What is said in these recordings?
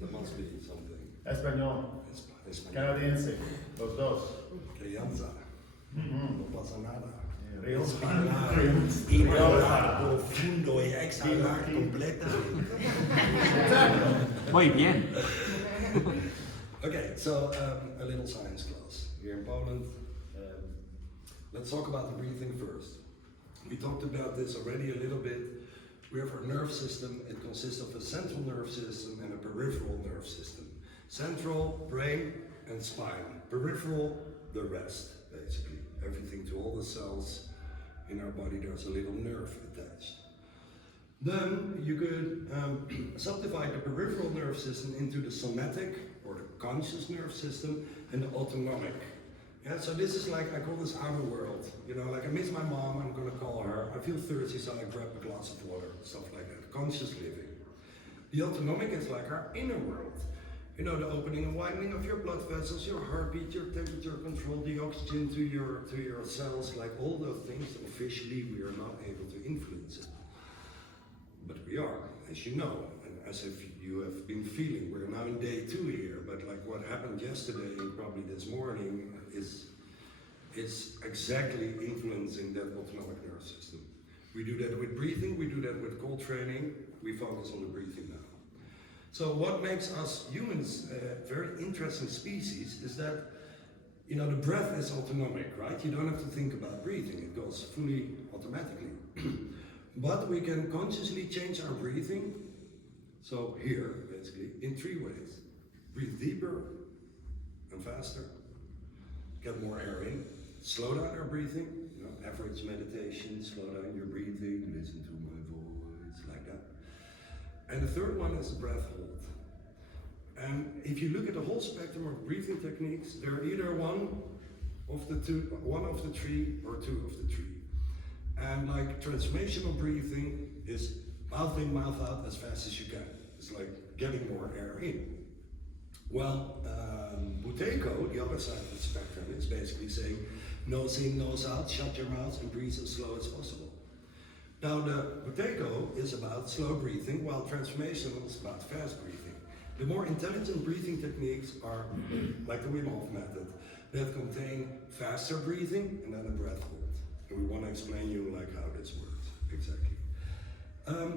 There must be something. Español. Español. Canadiense. Los dos. Crianza. No pasa nada. Respirar. Inhalar profundo y exhalar completamente. Muy bien. Okay, so a little science class here in Poland. Let's talk about the breathing first. We talked about this already a little bit. We have our nerve system. It consists of a central nerve system and a peripheral nerve system. Central, brain and spine. Peripheral, the rest, basically. Everything to all the cells in our body, there's a little nerve attached. Then you could subdivide the peripheral nerve system into the somatic or the conscious nerve system and the autonomic. Yeah, so this is like, I call this outer world. You know, like I miss my mom, I'm gonna call her. I feel thirsty, so I grab a glass of water, stuff like that. Conscious living. The autonomic is like our inner world. You know, the opening and widening of your blood vessels, your heartbeat, your temperature control, the oxygen to your cells, like all those things. Officially, we are not able to influence it. But we are, as you know, and as if you have been feeling. We're now in day 2 here, but like what happened yesterday and probably this morning is exactly influencing that autonomic nerve system. We do that with breathing, we do that with cold training, we focus on the breathing now. So what makes us humans a very interesting species is that, you know, the breath is autonomic, right? You don't have to think about breathing, it goes fully automatically. But we can consciously change our breathing, so here, basically, in 3 ways. Breathe deeper and faster, get more air in, slow down our breathing, you know, average meditation, slow down your breathing, listen to my voice, like that. And the third one is the breath hold. And if you look at the whole spectrum of breathing techniques, they're either one of the 3 or 2 of the 3. And like transformational breathing is mouth in, mouth out as fast as you can. It's like getting more air in. Well, Buteyko, the other side of the spectrum, is basically saying nose in, nose out, shut your mouth and breathe as slow as possible. Now the Buteyko is about slow breathing, while transformational is about fast breathing. The more intelligent breathing techniques are like the Wim Hof method, that contain faster breathing and then a breath hold. And we want to explain you like how this works, exactly.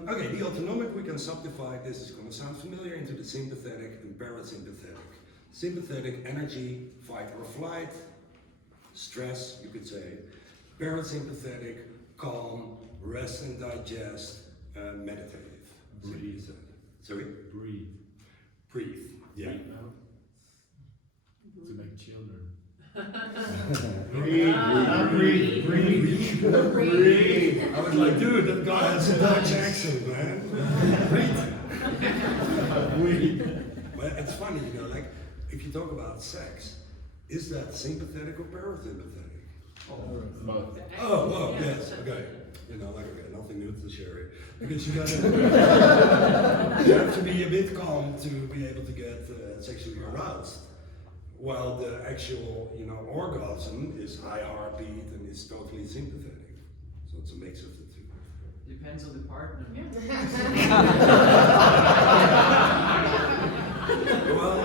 Okay, the autonomic we can subdivide, this is going to sound familiar, into the sympathetic and parasympathetic. Sympathetic, energy, fight or flight, stress, you could say. Parasympathetic, calm, rest and digest, meditative. Breathe. Sorry? Breathe. Breathe. Yeah. Breathe now. To make children. Breathe. I was like, dude, that guy has a Dutch accent, man. Breathe. But it's funny, you know, like, if you talk about sex, is that sympathetic or parasympathetic? Both. Oh, well, yes, okay. You know, like, okay, nothing new to share here. Because you gotta, you have to be a bit calm to be able to get sexually aroused. While the actual, you know, orgasm is high heartbeat and is totally sympathetic. So it's a mix of the 2. Depends on the partner. Well,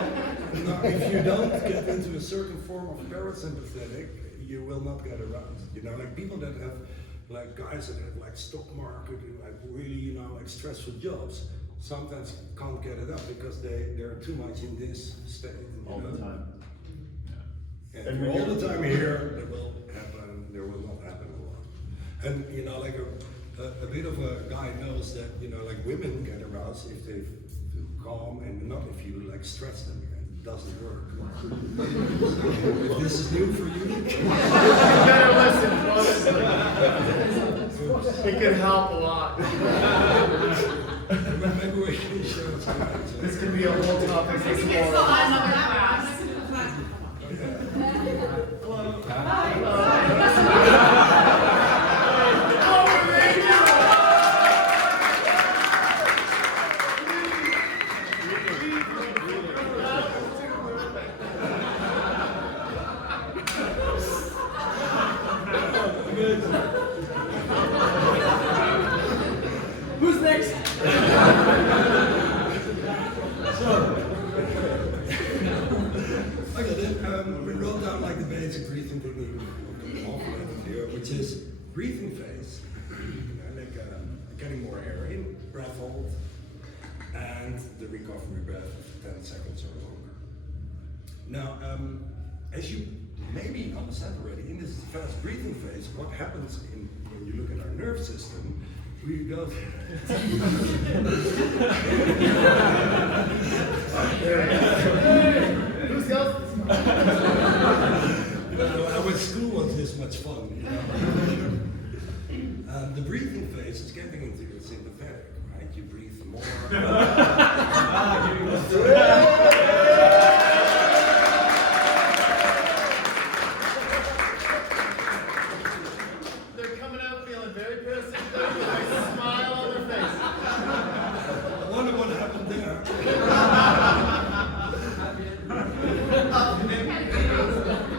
no, if you don't get into a certain form of parasympathetic, you will not get aroused. You know, like people that have, like guys that have like stock market and like really, you know, like stressful jobs, sometimes can't get it up because they're too much in this state. All the time. And all the time here, there will not happen a lot. And you know, like a bit of a guy knows that, you know, like women get aroused if they feel calm and not if you like stress them. It doesn't work. So, if this is new for you, Better listen, honestly. It can help a lot. maybe we can share some. This could be a whole topic this morning. Who's next? So, we wrote down like the basic breathing technique here, which is breathing phase, like getting more air in, breath hold, and the recovery breath of 10 seconds or longer. Now, as you maybe understand already, in this fast breathing phase, what happens when you look at our nerve system, we go Who's else? I wish school was this much fun. You know? The breathing phase is getting into your sympathetic, right? You breathe more. They're coming out feeling very parasympathetic with a smile on their face. I wonder what happened there.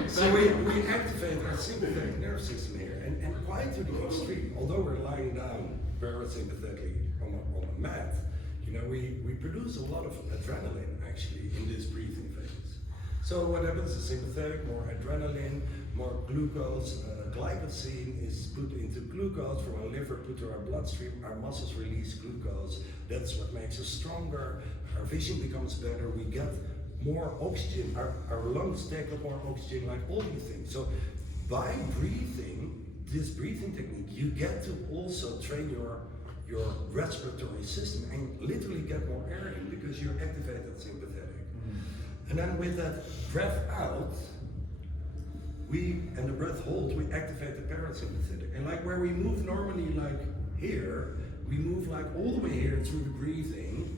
So we activate our sympathetic nerve system here, and quite to the extreme. Although we're lying down parasympathetically on a mat, you know, we produce a lot of adrenaline actually in this breathing phase. So what happens is sympathetic, more adrenaline, more glucose. Glycosine is put into glucose from our liver, put to our bloodstream. Our muscles release glucose. That's what makes us stronger. Our vision becomes better. We get more oxygen. Our lungs take up more oxygen, like all these things. So by breathing, this breathing technique, you get to also train your respiratory system and literally get more air in because you're activated sympathetic. And then with that breath out, and the breath hold, we activate the parasympathetic. And like where we move normally like here, we move like all the way here through the breathing,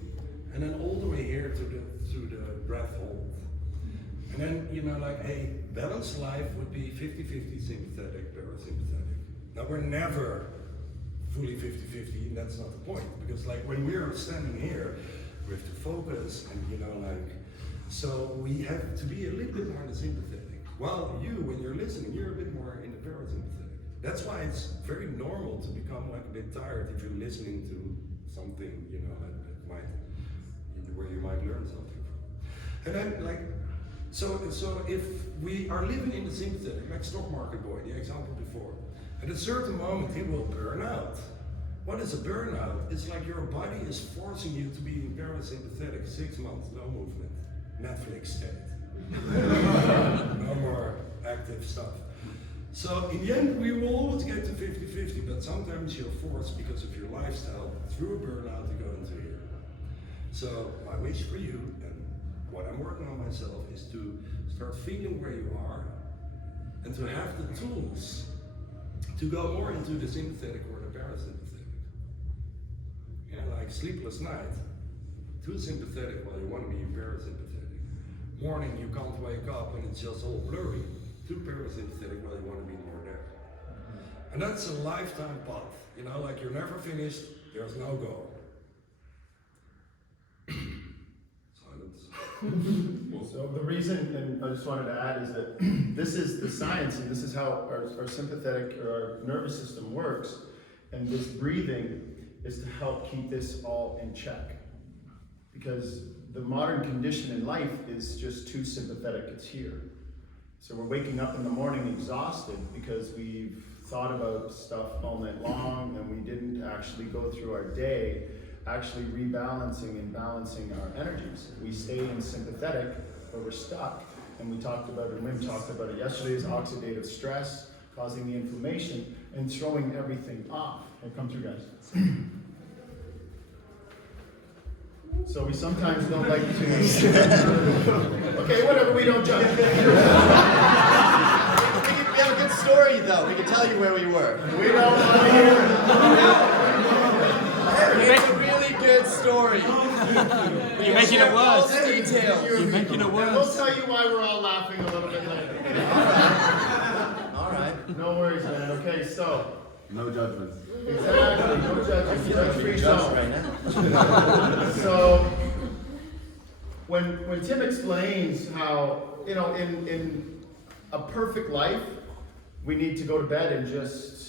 and then all the way here to the breath hold. And then, you know, like a balanced life would be 50-50 sympathetic, parasympathetic. Now we're never fully 50-50, and that's not the point, because like when we're standing here, we have to focus, and you know, like, so we have to be a little bit more in the sympathetic. While you, when you're listening, you're a bit more in the parasympathetic. That's why it's very normal to become like a bit tired if you're listening to something, you know, that where you might learn something from. And then like, so if we are living in the sympathetic, like stock market boy, the example before, at a certain moment he will burn out. What is a burnout? It's like your body is forcing you to be in parasympathetic 6 months, no movement, Netflix state. No more active stuff. So in the end, we will always get to 50-50, but sometimes you're forced because of your lifestyle through a burnout to go into here. So my wish for you, and what I'm working on myself, is to start feeling where you are and to have the tools to go more into the sympathetic or the parasympathetic. Yeah, like sleepless night, too sympathetic while you want to be parasympathetic. Morning you can't wake up and it's just all blurry, too parasympathetic while you want to be more there. And that's a lifetime path, you know, like you're never finished, there's no goal. Silence. So the reason, and I just wanted to add, is that this is the science, and this is how our sympathetic or our nervous system works. And this breathing is to help keep this all in check. Because the modern condition in life is just too sympathetic, it's here. So we're waking up in the morning exhausted because we've thought about stuff all night long and we didn't actually go through our day actually rebalancing and balancing our energies. We stay in sympathetic where we're stuck, and we talked about it, and Wim talked about it yesterday, is oxidative stress causing the inflammation and throwing everything off. Here, come through, guys. So we sometimes don't like to... Okay, whatever, we don't judge. We have a good story, though. We can tell you where we were. We don't want to hear it. It's a really good story. You're making it worse. Details. You're making it And we'll worse. tell you why we're all laughing a little bit later. All right. No worries, man. Okay, so... No judgments. Exactly, no judgment. Judge-free Judge zone. right now. So, when Tim explains how, you know, in a perfect life, we need to go to bed and just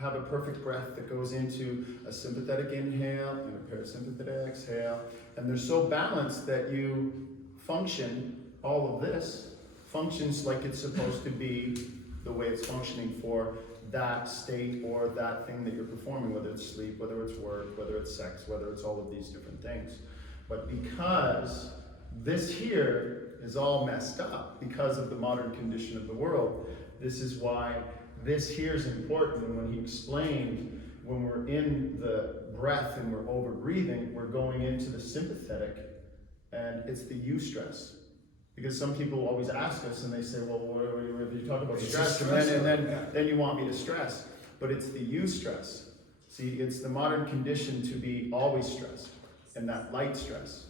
have a perfect breath that goes into a sympathetic inhale and a parasympathetic exhale, and they're so balanced that you function all of this functions like it's supposed to be the way it's functioning for that state or that thing that you're performing, whether it's sleep, whether it's work, whether it's sex, whether it's all of these different things. But because this here is all messed up because of the modern condition of the world, this is why this here is important. And when he explained, when we're in the breath and we're over breathing, we're going into the sympathetic, and it's the eustress. Because some people always ask us and they say, well, what you talk about stress, and then you want me to stress. But it's the eustress. See, it's the modern condition to be always stressed, and that light stress.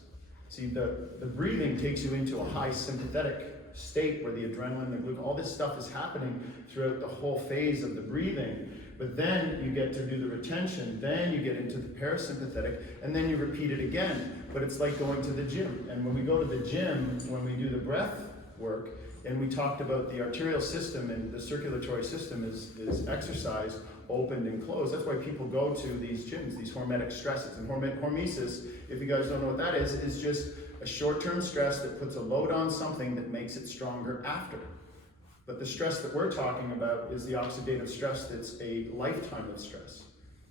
See, the breathing takes you into a high sympathetic state where the adrenaline, the glucose, all this stuff is happening throughout the whole phase of the breathing. But then you get to do the retention, then you get into the parasympathetic, and then you repeat it again. But it's like going to the gym. And when we go to the gym, when we do the breath work, and we talked about the arterial system and the circulatory system is exercised, opened and closed. That's why people go to these gyms, these hormetic stresses. And hormesis, if you guys don't know what that is just a short-term stress that puts a load on something that makes it stronger after. But the stress that we're talking about is the oxidative stress that's a lifetime of stress.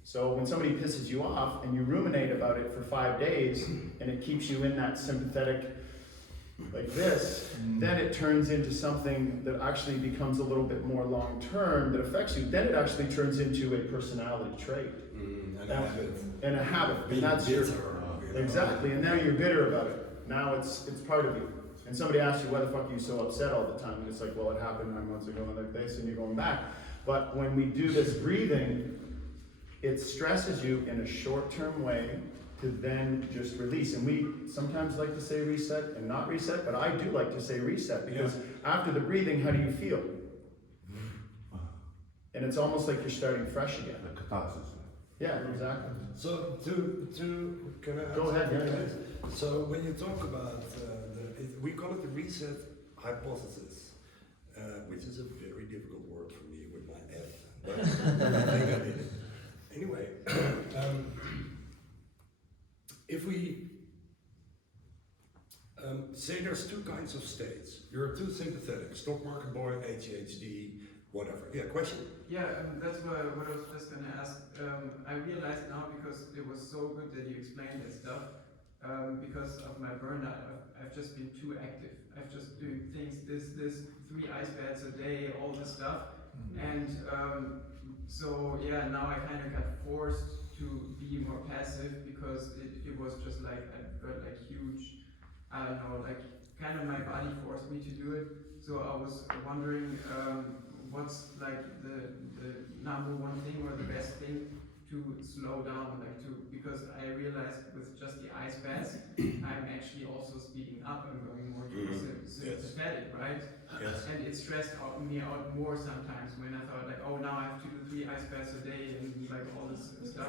So when somebody pisses you off and you ruminate about it for 5 days and it keeps you in that sympathetic like this, then it turns into something that actually becomes a little bit more long-term that affects you. Then it actually turns into a personality trait. And a habit. And a habit. Being And that's bitter, your, exactly, and now you're bitter about it. Now it's part of you. And somebody asks you, why the fuck are you so upset all the time? And it's like, well, it happened 9 months ago like this, and you're going back. But when we do this breathing, it stresses you in a short-term way to then just release. And we sometimes like to say reset and not reset, but I do like to say reset because after the breathing, how do you feel? And it's almost like you're starting fresh again. The catharsis. Yeah, exactly. So to can I Go ahead, answer? yeah. So when you talk about we call it the reset hypothesis, which is a very difficult word for me with my F, but I think I did it. Anyway, if we say there's two kinds of states, you're too sympathetic, stock market boy, ADHD, whatever. Yeah, question? Yeah, that's what I was just going to ask. I realized now, because it was so good that you explained that stuff, because of my burnout, I've just been too active. I've just doing things, this 3 ice baths a day, all this stuff. And so yeah, now I kind of got forced to be more passive because it was just like, I got like huge, I don't know, like kind of my body forced me to do it. So I was wondering, what's like the number one thing or the best thing to slow down, like because I realized with just the ice baths, I'm actually also speeding up and going more to sympathetic, right? Yes. And it stressed me out more sometimes when I thought like, oh, now I have to do 3 ice baths a day and like all this stuff.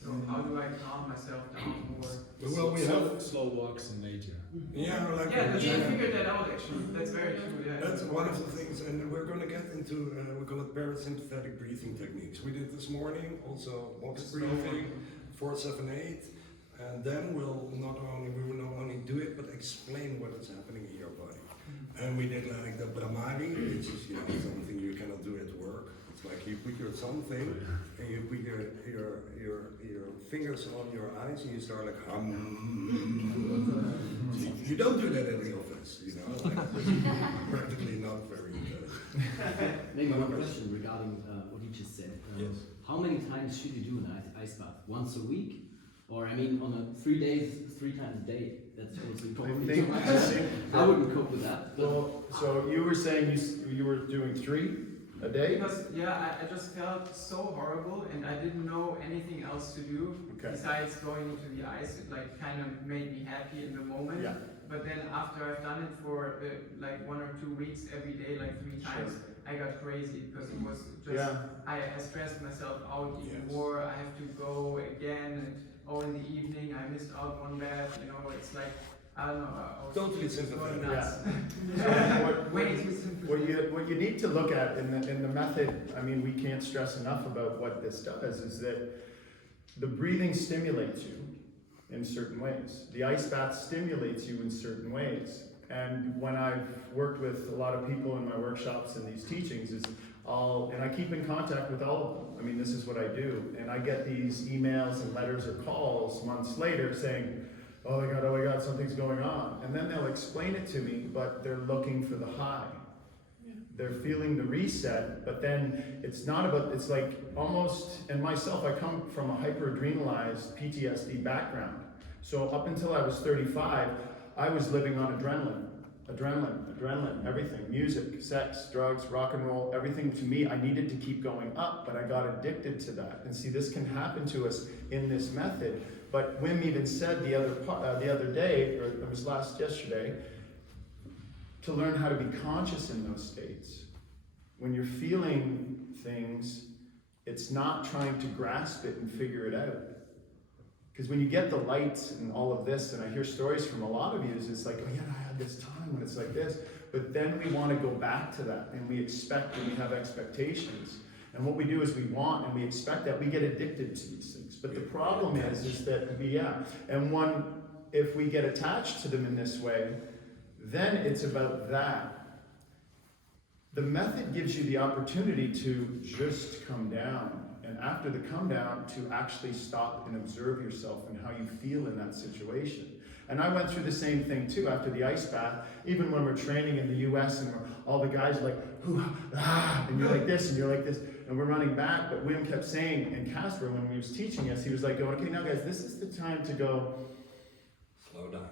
So how do I calm myself down more? Well, we have slow walks in nature. like I figured that out actually. That's very true. Yeah. That's one of the things, and we're going to get into we call it parasympathetic breathing techniques. We did this morning also box breathing, 4, 7, 8, and then we will not only do it but explain what is happening in your body. And we did like the Brahmari, which is something you cannot do at work. It's like you put your something and you put your fingers on your eyes and you start like You don't do that in the office, like practically not very good. Maybe one question regarding what you just said. Yes. How many times should you do an ice bath? Once a week? Or I mean, on 3 days, 3 times a day? That's obviously probably too much. I wouldn't cope with that. Well, so you were saying you were doing 3 a day? Because I just felt so horrible and I didn't know anything else to do besides going into the ice. It like kind of made me happy in the moment. Yeah. But then after I've done it for like 1 or 2 weeks every day, like 3 times, I got crazy because it was just I stressed myself out even more. I have to go again and in the evening I missed out 1 bath. It's like I don't know. I was Totally just going sympathetic. nuts. Way too sympathetic. What you need to look at in the method, I mean, we can't stress enough about what this does, is that the breathing stimulates you in certain ways. The ice bath stimulates you in certain ways. And when I've worked with a lot of people in my workshops and these teachings, and I keep in contact with all of them. I mean, this is what I do. And I get these emails and letters or calls months later saying, oh my God, something's going on. And then they'll explain it to me, but they're looking for the high. They're feeling the reset, but then it's not about, it's like almost, and myself, I come from a hyper-adrenalized PTSD background. So up until I was 35, I was living on adrenaline, everything, music, sex, drugs, rock and roll, everything to me, I needed to keep going up, but I got addicted to that. And see, this can happen to us in this method, but Wim even said the other day, or it was yesterday, to learn how to be conscious in those states. When you're feeling things, it's not trying to grasp it and figure it out. Because when you get the lights and all of this, and I hear stories from a lot of you, it's like, oh yeah, I had this time when it's like this. But then we want to go back to that, and we expect, and we have expectations. And what we do is we want and we expect that. We get addicted to these things. But the problem is that if we get attached to them in this way, then it's about that. The method gives you the opportunity to just come down. And after the come down, to actually stop and observe yourself and how you feel in that situation. And I went through the same thing too after the ice bath. Even when we're training in the US and all the guys are like, and you're like this and you're like this, and we're running back. But Wim kept saying, and Casper, when he was teaching us, he was like, okay, now guys, this is the time to go slow down.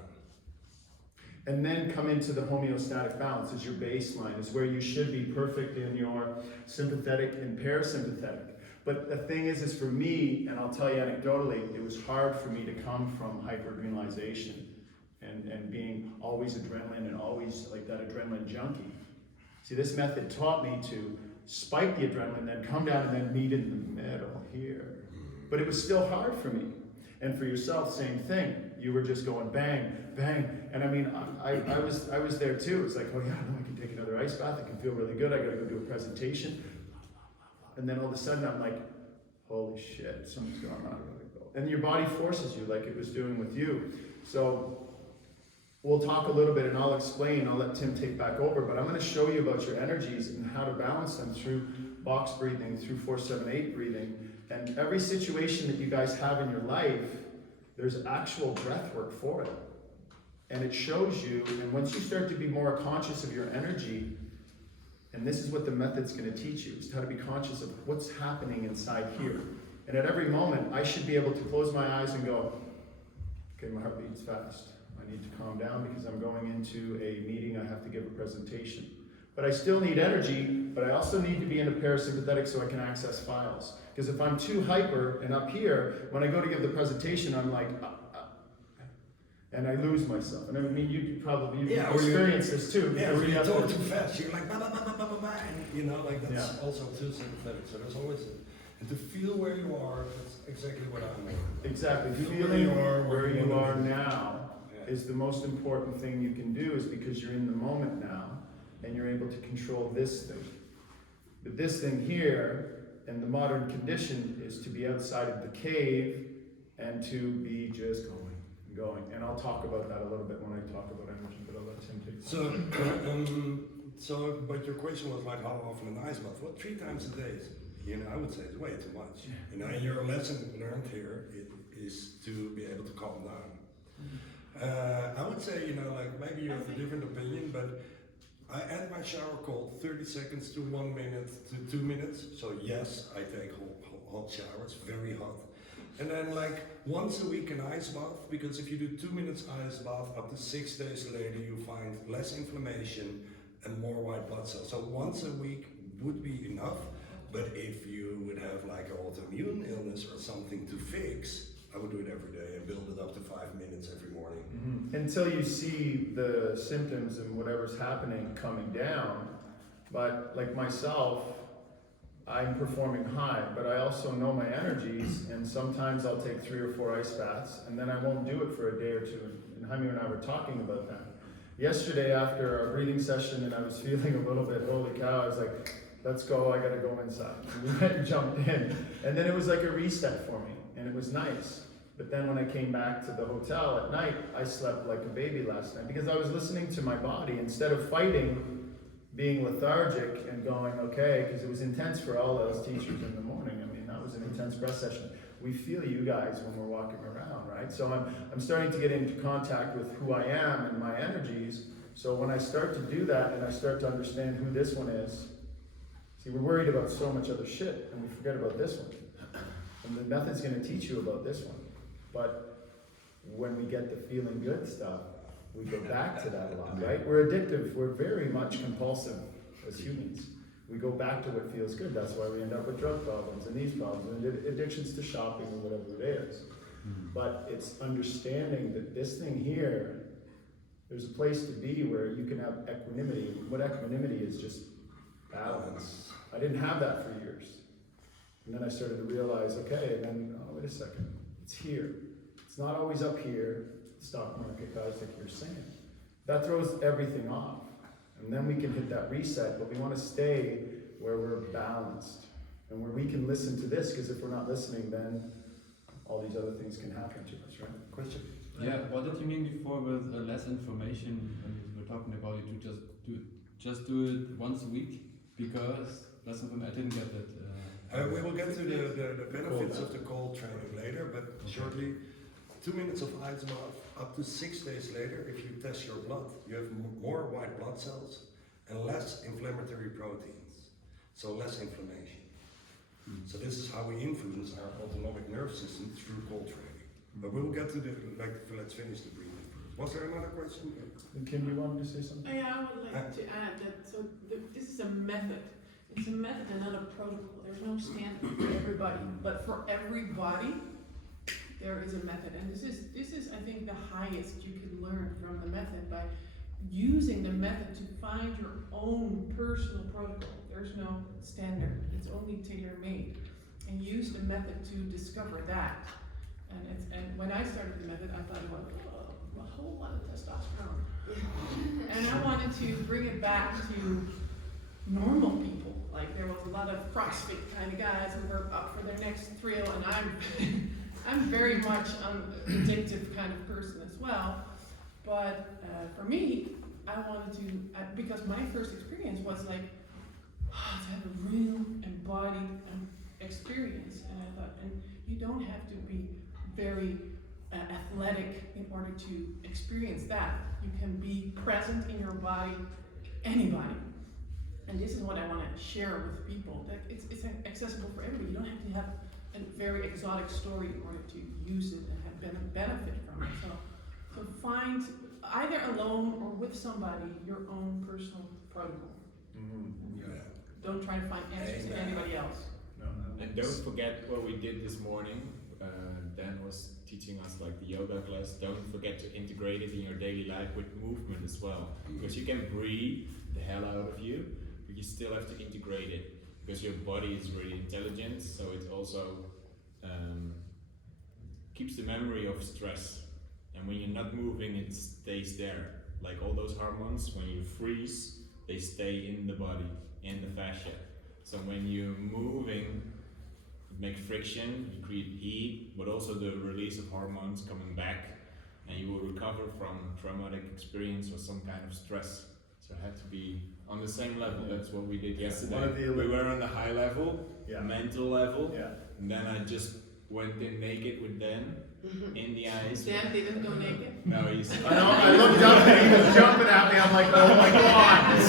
And then come into the homeostatic balance as your baseline, is where you should be perfect in your sympathetic and parasympathetic. But the thing is for me, and I'll tell you anecdotally, it was hard for me to come from hyperadrenalization and being always adrenaline and always like that adrenaline junkie. See, this method taught me to spike the adrenaline, then come down and then meet in the middle here. But it was still hard for me. And for yourself, same thing. You were just going bang, bang. And I mean, I was there too. It's like, oh yeah, no, I can take another ice bath. I can feel really good. I gotta go do a presentation. And then all of a sudden I'm like, holy shit, something's going on. And your body forces you like it was doing with you. So we'll talk a little bit and I'll explain. I'll let Tim take back over. But I'm gonna show you about your energies and how to balance them through box breathing, through 4-7-8 breathing. And every situation that you guys have in your life, there's actual breath work for it. And it shows you, and once you start to be more conscious of your energy, and this is what the method's going to teach you, is how to be conscious of what's happening inside here. And at every moment, I should be able to close my eyes and go, okay, my heart beats fast. I need to calm down because I'm going into a meeting, I have to give a presentation. But I still need energy, but I also need to be in a parasympathetic so I can access files. Because if I'm too hyper and up here, when I go to give the presentation, I'm like, and I lose myself. And I mean, you probably experienced this too. Yeah, when you talk too fast, you're like, bah, bah, bah, bah, bah, bah, bah, and you know, like that's also too sympathetic. So there's always, and to feel where you are, that's exactly what I'm doing. Exactly, feeling where you are now is the most important thing you can do, is because you're in the moment now, and you're able to control this thing. But this thing here, and the modern condition, is to be outside of the cave and to be just going. And I'll talk about that a little bit when I talk about energy, but I'll let Tim take it. So, but your question was like, how often an ice bath? Well, 3 times a day. You know, I would say it's way too much. You know, and your lesson learned here is to be able to calm down. I would say, you know, like maybe you have a different opinion, but I end my shower cold 30 seconds to 1 minute to 2 minutes. So yes, I take hot showers, very hot. And then like once a week an ice bath, because if you do 2 minutes ice bath, up to 6 days later you find less inflammation and more white blood cells. So once a week would be enough, but if you would have like an autoimmune illness or something to fix, I would do it every day and build it up to 5 minutes every morning. Mm-hmm. Until you see the symptoms and whatever's happening coming down. But like myself, I'm performing high, but I also know my energies, and sometimes I'll take 3 or 4 ice baths, and then I won't do it for a day or two. And Jaime and I were talking about that. Yesterday after our breathing session, and I was feeling a little bit, holy cow, I was like, let's go, I gotta go inside. And we went and jumped in, and then it was like a reset for me, and it was nice. But then when I came back to the hotel at night, I slept like a baby last night because I was listening to my body instead of fighting, being lethargic and going, okay, because it was intense for all those teachers in the morning. I mean, that was an intense breath session. We feel you guys when we're walking around, right? So I'm starting to get into contact with who I am and my energies. So when I start to do that and I start to understand who this one is, see, we're worried about so much other shit and we forget about this one. And the method's going to teach you about this one. But when we get the feeling good stuff, we go back to that a lot, right? We're addictive. We're very much compulsive as humans. We go back to what feels good. That's why we end up with drug problems and these problems and addictions to shopping or whatever it is. But it's understanding that this thing here, there's a place to be where you can have equanimity. What equanimity is, just balance. I didn't have that for years. And then I started to realize, okay, and then, oh, wait a second. It's here. It's not always up here, stock market guys, like you're saying. That throws everything off. And then we can hit that reset, but we want to stay where we're balanced and where we can listen to this, because if we're not listening, then all these other things can happen to us, right? Question? Yeah, what did you mean before with less information when you were talking about it to just do it once a week? Because less information, I didn't get that. We will get to the benefits of the cold training later, but shortly, 2 minutes of ice bath up to 6 days later, if you test your blood, you have more white blood cells and less inflammatory proteins, so less inflammation. So this is how we influence our autonomic nervous system through cold training. But we'll get to let's finish the breathing first. Was there another question? And Kim, you wanted to say something? Yeah, I would like to add that, so this is a method. It's a method and not a protocol. There's no standard for everybody, but for everybody, there is a method. And this is, I think, the highest you can learn from the method, by using the method to find your own personal protocol. There's no standard. It's only tailor-made. And use the method to discover that. And when I started the method, I thought about, oh, a whole lot of testosterone. And I wanted to bring it back to normal people. Like, there was a lot of CrossFit kind of guys who were up for their next thrill, and I'm very much an addictive kind of person as well. But for me, I wanted to, because my first experience was like, to have a real embodied experience. And I thought, and you don't have to be very athletic in order to experience that. You can be present in your body, anybody. And this is what I want to share with people, that it's accessible for everybody. You don't have to have a very exotic story in order to use it and have benefit from it. So find, either alone or with somebody, your own personal protocol. Yeah. Don't try to find answers in anybody else. No. And don't forget what we did this morning. Dan was teaching us like the yoga class. Don't forget to integrate it in your daily life with movement as well. Because you can breathe the hell out of you, but you still have to integrate it. Because your body is really intelligent, so it also keeps the memory of stress. And when you're not moving, it stays there. Like all those hormones, when you freeze, they stay in the body, in the fascia. So when you're moving, it makes friction, you create heat, but also the release of hormones coming back, and you will recover from traumatic experience or some kind of stress. So it had to be on the same level. That's what we did yesterday. We were on the high level, mental level, and then I just went in naked with Dan in the ice. Dan didn't go naked? No, he's. I know, I looked up and he was jumping at me. I'm like, oh my god!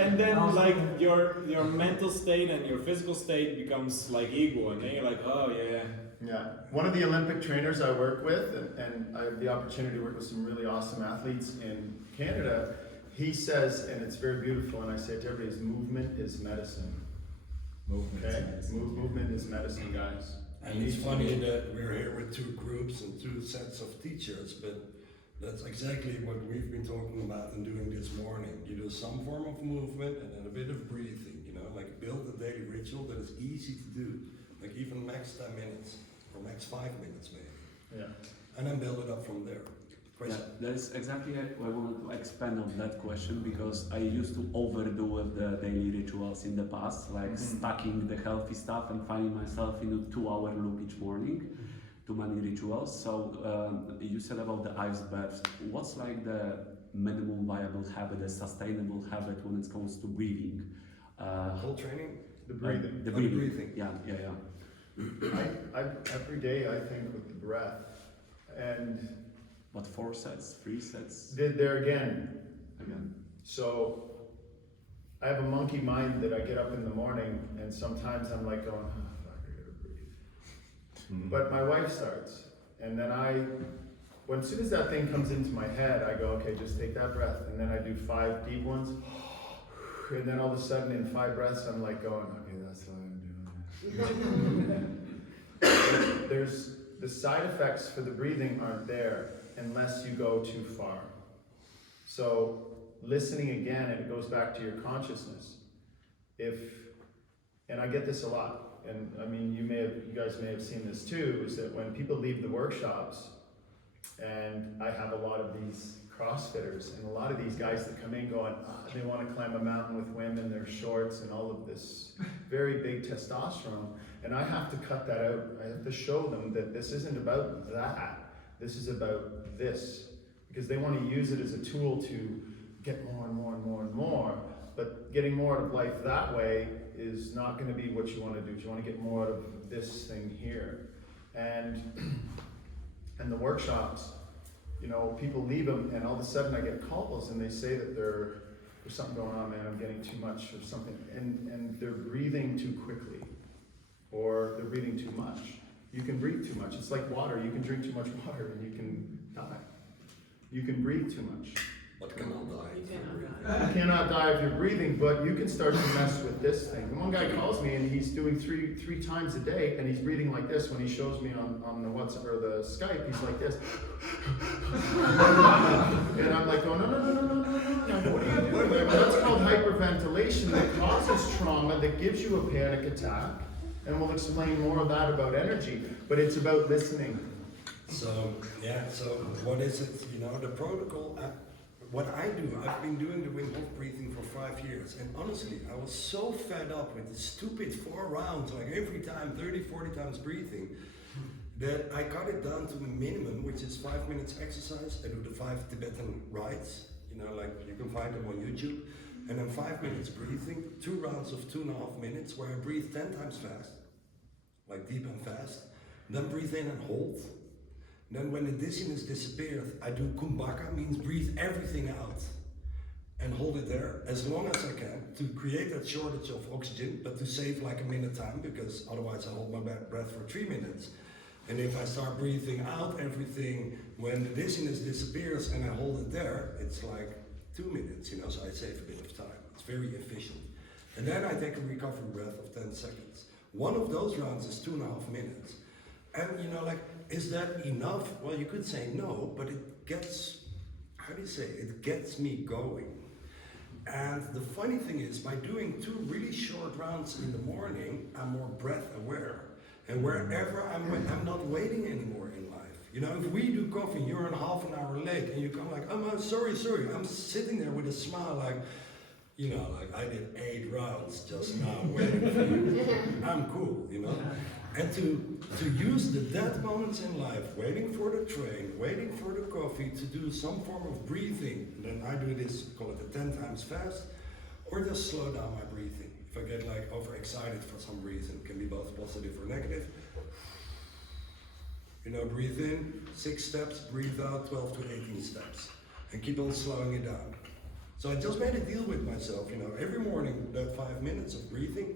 and then like your mental state and your physical state becomes like equal, and then you're like, oh yeah. Yeah, one of the Olympic trainers I work with, and I have the opportunity to work with some really awesome athletes in Canada, he says, and it's very beautiful, and I say it to everybody, is movement is medicine. Movement. Okay? Movement is medicine, guys. And it's funny that we're here with two groups and two sets of teachers, but that's exactly what we've been talking about and doing this morning. You do some form of movement and then a bit of breathing, you know, like build a daily ritual that is easy to do, like even max 10 minutes or max 5 minutes maybe. Yeah. And then build it up from there. question. Yeah, that is exactly what I wanted to expand on that question, because I used to overdo with the daily rituals in the past, like stacking the healthy stuff and finding myself in a 2-hour loop each morning. Too many rituals. So you said about the ice baths. What's like the minimum viable habit, a sustainable habit when it comes to breathing? Whole training? The breathing. The Oh, the breathing. breathing. Yeah. I every day I think with the breath, and What, 4 sets, 3 sets? there again. Again. So I have a monkey mind that I get up in the morning, and sometimes I'm like going, oh, fuck, I gotta breathe. But my wife starts, and then as soon as that thing comes into my head, I go, okay, just take that breath, and then I do 5 deep ones, and then all of a sudden in 5 breaths, I'm like going, okay, that's what I'm doing. There's the side effects for the breathing aren't there unless you go too far. So listening again, and it goes back to your consciousness. And I get this a lot. And I mean, you guys may have seen this too, is that when people leave the workshops, and I have a lot of these CrossFitters, and a lot of these guys that come in going, they want to climb a mountain with women, their shorts, and all of this very big testosterone, and I have to cut that out. I have to show them that this isn't about that. This is about this, because they want to use it as a tool to get more and more and more and more, but getting more out of life that way is not going to be what you want to do. You want to get more out of this thing here. And the workshops, you know, people leave them, and all of a sudden I get calls, and they say that there's something going on, man, I'm getting too much or something, and they're breathing too quickly, or they're breathing too much. You can breathe too much. It's like water. You can drink too much water, and you can die. You can breathe too much. But cannot die. You cannot die. You cannot die if you're breathing, but you can start to mess with this thing. And one guy calls me, and he's doing three times a day, and he's breathing like this. When he shows me on the WhatsApp or the Skype, he's like this. And I'm like, oh, no. What are you doing there? That's called hyperventilation that causes trauma, that gives you a panic attack. And we'll explain more of that about energy, but it's about listening. So what is it? You know, the protocol. What I do, I've been doing the Wim Hof breathing for 5 years, and honestly, I was so fed up with the stupid 4 rounds, like every time, 30, 40 times breathing, that I cut it down to a minimum, which is 5 minutes exercise. I do the 5 Tibetan Rites, you know, like you can find them on YouTube, and then 5 minutes breathing, 2 rounds of 2.5 minutes, where I breathe 10 times fast, like deep and fast, then breathe in and hold. Then when the dizziness disappears, I do kumbhaka, means breathe everything out and hold it there as long as I can to create that shortage of oxygen, but to save like a minute time, because otherwise I hold my breath for 3 minutes. And if I start breathing out everything when the dizziness disappears and I hold it there, it's like 2 minutes, you know, so I save a bit of time. It's very efficient. And then I take a recovery breath of 10 seconds. One of those rounds is 2.5 minutes. And you know, like, is that enough? Well, you could say no, but it gets, it gets me going. And the funny thing is, by doing 2 really short rounds in the morning, I'm more breath aware. And wherever I'm not waiting anymore in life. You know, if we do coffee, you're half an hour late, and you come like, oh, sorry, I'm sitting there with a smile like, you know, like I did 8 rounds just now waiting for you. I'm cool, you know? And to use the dead moments in life, waiting for the train, waiting for the coffee, to do some form of breathing. And then I do this, call it the 10 times fast, or just slow down my breathing. If I get like overexcited for some reason, it can be both positive or negative. You know, breathe in, 6 steps, breathe out, 12 to 18 steps. And keep on slowing it down. So I just made a deal with myself, you know, every morning that 5 minutes of breathing,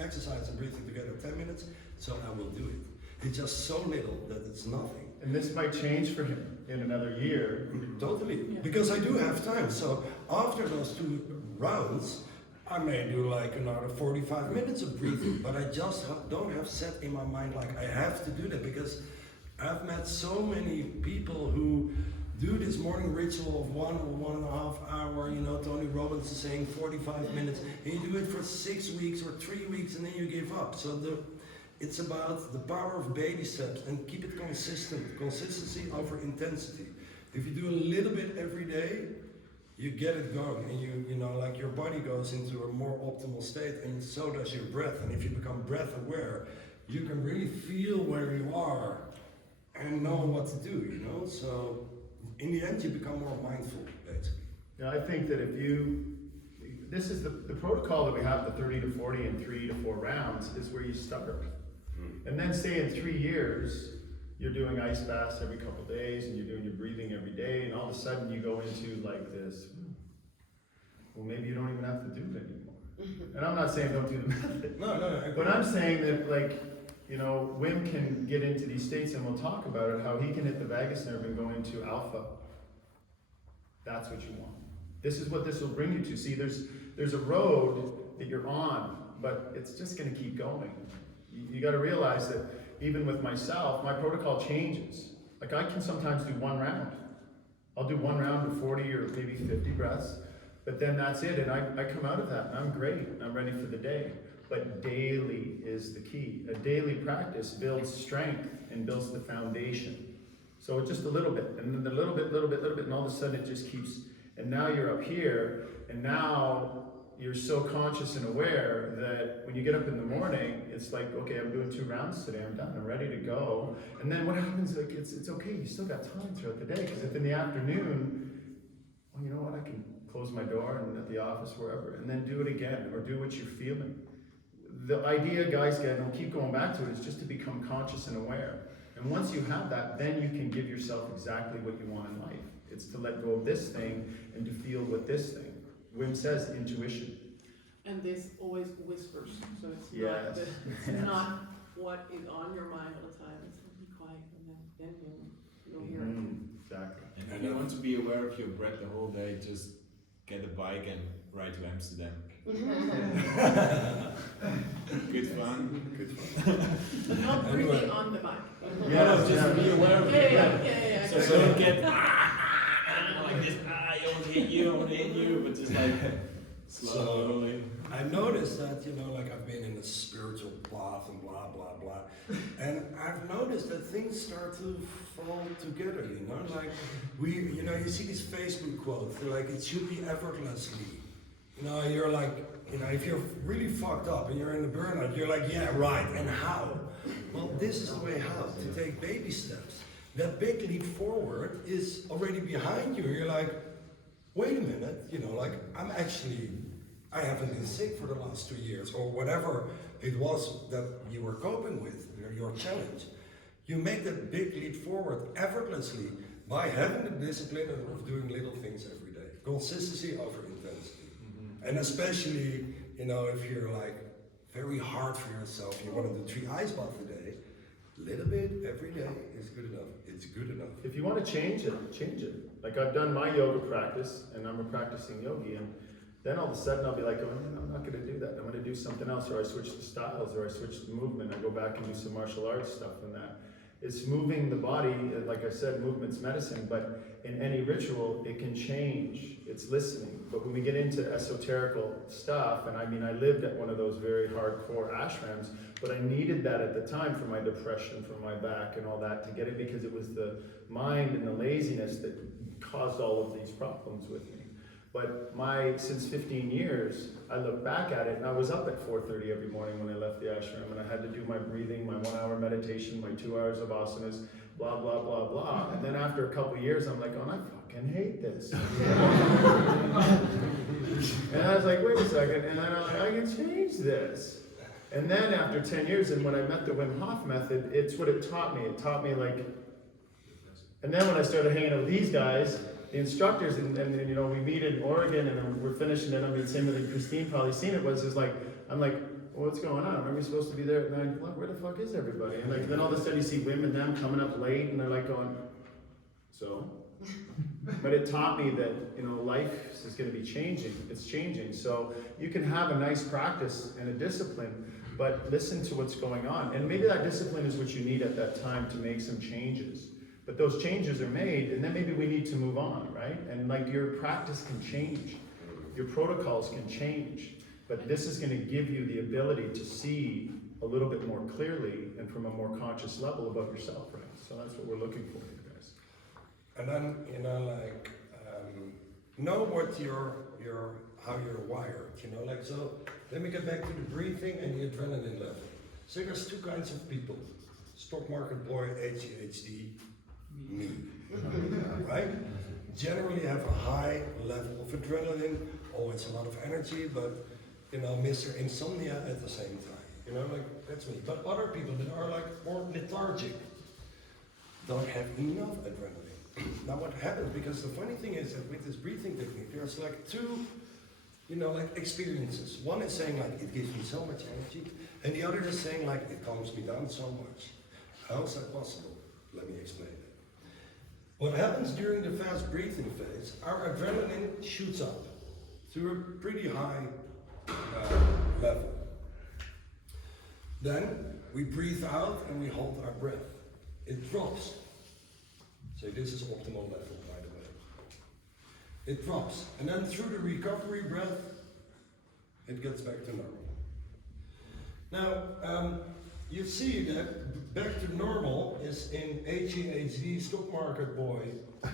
exercise and breathing together 10 minutes, so I will do it. It's just so little that it's nothing. And this might change for him in another year. Totally, Yeah. because I do have time. So after those 2 rounds, I may do like another 45 minutes of breathing, but I just don't have set in my mind like I have to do that, because I've met so many people who do this morning ritual of 1 or 1.5 hour, you know, Tony Robbins is saying 45 minutes, and you do it for 6 weeks or 3 weeks, and then you give up. So it's about the power of baby steps, and keep it consistent, consistency over intensity. If you do a little bit every day, you get it going, and you know, like your body goes into a more optimal state, and so does your breath. And if you become breath aware, you can really feel where you are and know what to do, you know? So in the end, you become more mindful, basically. Yeah, I think that if you, this is the protocol that we have, the 30 to 40 and 3 to 4 rounds, is where you start. And then say in 3 years, you're doing ice baths every couple days, and you're doing your breathing every day, and all of a sudden you go into like this, well, maybe you don't even have to do it anymore. And I'm not saying don't do the method. No, But I'm saying that, like, you know, Wim can get into these states, and we'll talk about it, how he can hit the vagus nerve and go into alpha. That's what you want. This is what this will bring you to. See, there's a road that you're on, but it's just going to keep going. You got to realize that even with myself, my protocol changes. Like, I can sometimes do 1 round. I'll do 1 round of 40 or maybe 50 breaths, but then that's it, and I come out of that, and I'm great. I'm ready for the day. But daily is the key. A daily practice builds strength and builds the foundation. So it's just a little bit, and then a little bit, and all of a sudden it just keeps, and now you're up here, and now you're so conscious and aware that when you get up in the morning, it's like, okay, I'm doing 2 rounds today, I'm done, I'm ready to go. And then what happens, like, it's okay, you still got time throughout the day, because if in the afternoon, well, you know what, I can close my door and at the office, wherever, and then do it again, or do what you're feeling. The idea, guys, and I'll keep going back to it, is just to become conscious and aware. And once you have that, then you can give yourself exactly what you want in life. It's to let go of this thing and to feel what this thing. Wim says intuition. And this always whispers, so it's Yes. not what is on your mind all the time. It's be quiet, and then you'll hear it. Exactly. And if you want to be aware of your breath the whole day, just get a bike and ride to Amsterdam. Good fun. Good fun. But not Anyway. breathing on the bike. Yeah, just be aware of your breath. Yeah. So don't get like this, I won't hit you, but just like slowly. I noticed that, you know, like I've been in a spiritual bath and blah, blah, blah. And I've noticed that things start to fall together, you know? Like, you know, you see these Facebook quotes, they're like, it should be effortlessly. You know, you're like, you know, if you're really fucked up and you're in the burnout, you're like, yeah, right, and how? Well, this is the way how, to take baby steps. That big leap forward is already behind you. You're like, wait a minute, you know, like, I haven't been sick for the last 2 years, or whatever it was that you were coping with, your challenge. You make that big leap forward effortlessly by having the discipline of doing little things every day. Consistency over intensity. And especially, you know, if you're like very hard for yourself, you want to do 3 ice baths a day, little bit every day is good enough. It's good enough. If you want to change it, change it. Like, I've done my yoga practice, and I'm a practicing yogi, and then all of a sudden I'll be like, oh, no, I'm not going to do that. I'm going to do something else, or I switch the styles, or I switch the movement. I go back and do some martial arts stuff and that. It's moving the body, like I said, movement's medicine, but in any ritual, it can change. It's listening. But when we get into esoterical stuff, and I mean, I lived at one of those very hardcore ashrams, but I needed that at the time for my depression, for my back and all that, to get it, because it was the mind and the laziness that caused all of these problems with me. But since 15 years, I look back at it, and I was up at 4:30 every morning when I left the ashram, and I had to do my breathing, my 1-hour meditation, my 2 hours of asanas, blah, blah, blah, blah. And then after a couple of years, I'm like, oh, I fucking hate this. And I was like, wait a second, and then I'm like, I can change this. And then after 10 years, and when I met the Wim Hof method, it's what it taught me. It taught me, like, and then when I started hanging out with these guys, the instructors, and you know, we meet in Oregon, and we're finishing it. I mean, same with Christine, probably seen it, is like, I'm like, well, what's going on? Aren't we supposed to be there at 9 o'clock? Where the fuck is everybody? And like, then all of a sudden you see women and them coming up late, and they're like going, so? But it taught me that, you know, life is going to be changing. It's changing. So you can have a nice practice and a discipline, but listen to what's going on. And maybe that discipline is what you need at that time to make some changes. But those changes are made, and then maybe we need to move on, right? And like, your practice can change. Your protocols can change. But this is going to give you the ability to see a little bit more clearly and from a more conscious level about yourself, right? So that's what we're looking for here, guys. And then, you know, like, know what how you're wired, you know, like, so let me get back to the breathing and the adrenaline level. So there's two kinds of people: stock market boy, ADHD, me, right? Generally have a high level of adrenaline, always a lot of energy, but, you know, Mr. Insomnia at the same time, you know, like, that's me. But other people that are like more lethargic don't have enough adrenaline. Now what happens, because the funny thing is that with this breathing technique, there's like two, you know, like experiences. One is saying like, it gives me so much energy, and the other is saying like, it calms me down so much. How is that possible? Let me explain it. What happens during the fast breathing phase, our adrenaline shoots up to a pretty high level. Then we breathe out and we hold our breath. It drops. So this is optimal level, by the way. It drops, and then through the recovery breath, it gets back to normal. Now, you see that back to normal is in ADHD, stock market boy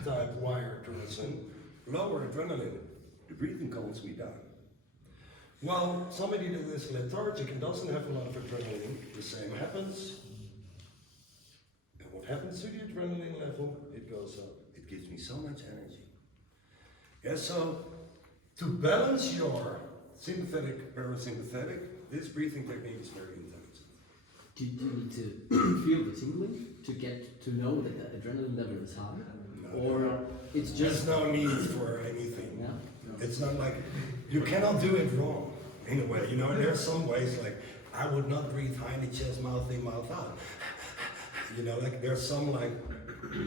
type wired person, lower adrenaline. The breathing calms me down. While somebody that is lethargic and doesn't have a lot of adrenaline, the same happens. And what happens to the adrenaline level? It goes up. It gives me so much energy. Yeah, so to balance your sympathetic, parasympathetic, this breathing technique is very intelligent. Do you need to feel the tingling to get to know that the adrenaline level is high? No, Or it's just... There's no need for anything. Yeah? No. It's not like, you cannot do it wrong in a way. You know, there's some ways like, I would not breathe high in the chest, mouth in, mouth out. You know, like there's some like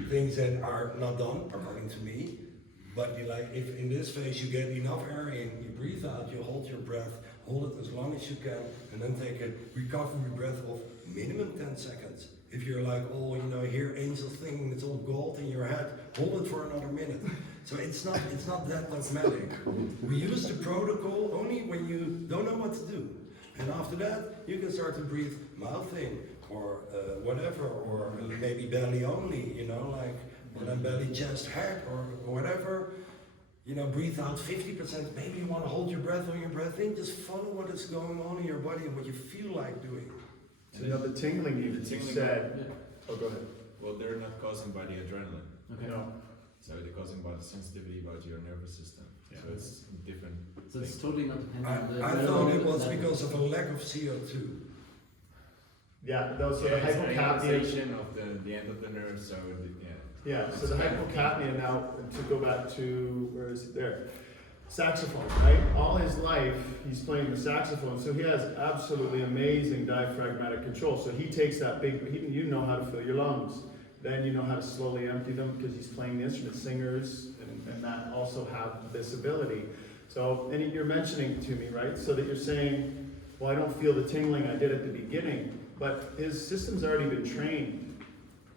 things that are not done according to me. But you like, if in this phase you get enough air in, you breathe out, you hold your breath, hold it as long as you can, and then take a recovery breath of minimum 10 seconds. If you're like, oh, you know, hear angels singing, it's all gold in your head, hold it for another minute. So it's not that dogmatic. We use the protocol only when you don't know what to do. And after that, you can start to breathe mouth in, or whatever, or maybe belly only, you know, like, or then belly, chest, head, or whatever. You know, breathe out 50%. Maybe you want to hold your breath on your breath in. Just follow what is going on in your body and what you feel like doing. So now the tingling you Tingling, said. Oh, go ahead. Well, they're not caused by the adrenaline. Okay. No. So they're caused by the sensitivity about your nervous system. Yeah. So it's different. So it's totally not dependent on the... I thought it was level. because of a lack of CO2. Yeah, those are the Yeah, it's an hypocapnia. ionization of the end of the nerve. So Yeah, so the hypocapnia now, to go back to, where is it there? Saxophone, right? All his life, he's playing the saxophone, so he has absolutely amazing diaphragmatic control. So he takes that big, you know how to fill your lungs. Then you know how to slowly empty them because he's playing the instrument. Singers and that also have this ability. So, and you're mentioning to me, right? So that you're saying, well, I don't feel the tingling I did at the beginning, but his system's already been trained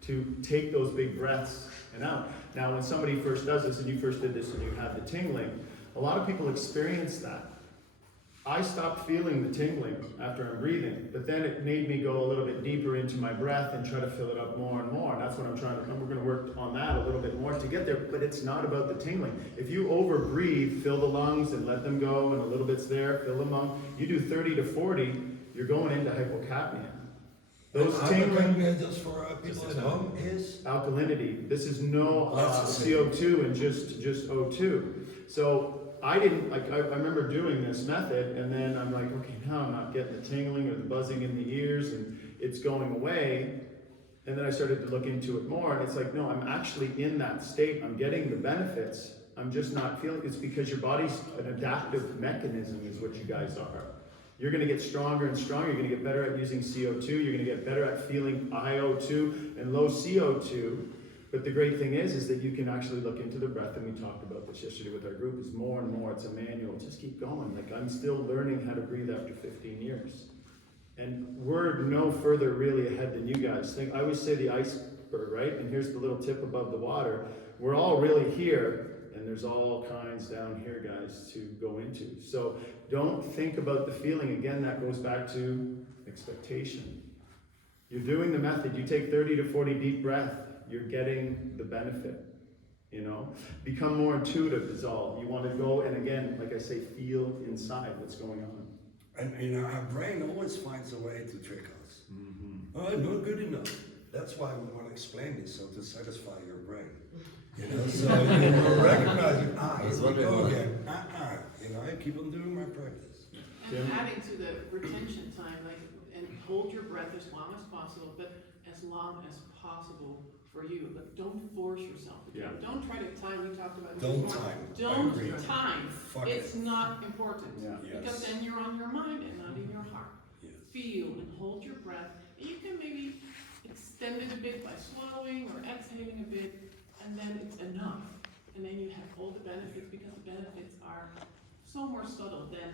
to take those big breaths and out. Now, when somebody first does this, and you first did this and you had the tingling, a lot of people experience that. I stopped feeling the tingling after I'm breathing, but then it made me go a little bit deeper into my breath and try to fill it up more and more. And that's what I'm trying to, and we're going to work on that a little bit more to get there, but it's not about the tingling. If you over breathe, fill the lungs and let them go, and a little bit's there, fill them up. You do 30 to 40, you're going into hypocapnia. Those tingling, Hypocapnia, just for people at home, is alkalinity. This is no That's the same. CO2 and just O2. So I didn't, like, I remember doing this method, and then I'm like, okay, now I'm not getting the tingling or the buzzing in the ears, and it's going away. And then I started to look into it more, and it's like, no, I'm actually in that state. I'm getting the benefits. I'm just not feeling. It's because your body's an adaptive mechanism, is what you guys are. You're going to get stronger and stronger. You're going to get better at using CO2. You're going to get better at feeling high O2 and low CO2. But the great thing is that you can actually look into the breath, and we talked about this yesterday with our group, is more and more, it's a manual, just keep going. Like, I'm still learning how to breathe after 15 years. And we're no further really ahead than you guys think. I always say the iceberg, right? And here's the little tip above the water. We're all really here, and there's all kinds down here, guys, to go into. So don't think about the feeling. Again, that goes back to expectation. You're doing the method. You take 30 to 40 deep breaths. You're getting the benefit. You know, become more intuitive is all. You want to go and again, like I say, feel inside what's going on. And you know, our brain always finds a way to trick us. Oh, not good enough. That's why we want to explain this, so to satisfy your brain. You know, so you will recognize it. Here we go again. You know, I keep on doing my practice. And adding to the retention time, like, and hold your breath as long as possible, but as long as possible for you. But don't force yourself. Yeah. Don't try to time. We talked about this Don't before. time. I Don't agree. time. Fuck It's it. not important. Yeah. Because Yes. then you're on your mind and not in your heart. Yes. Feel and hold your breath. And you can maybe extend it a bit by swallowing or exhaling a bit, and then it's enough. And then you have all the benefits, because the benefits are so more subtle than.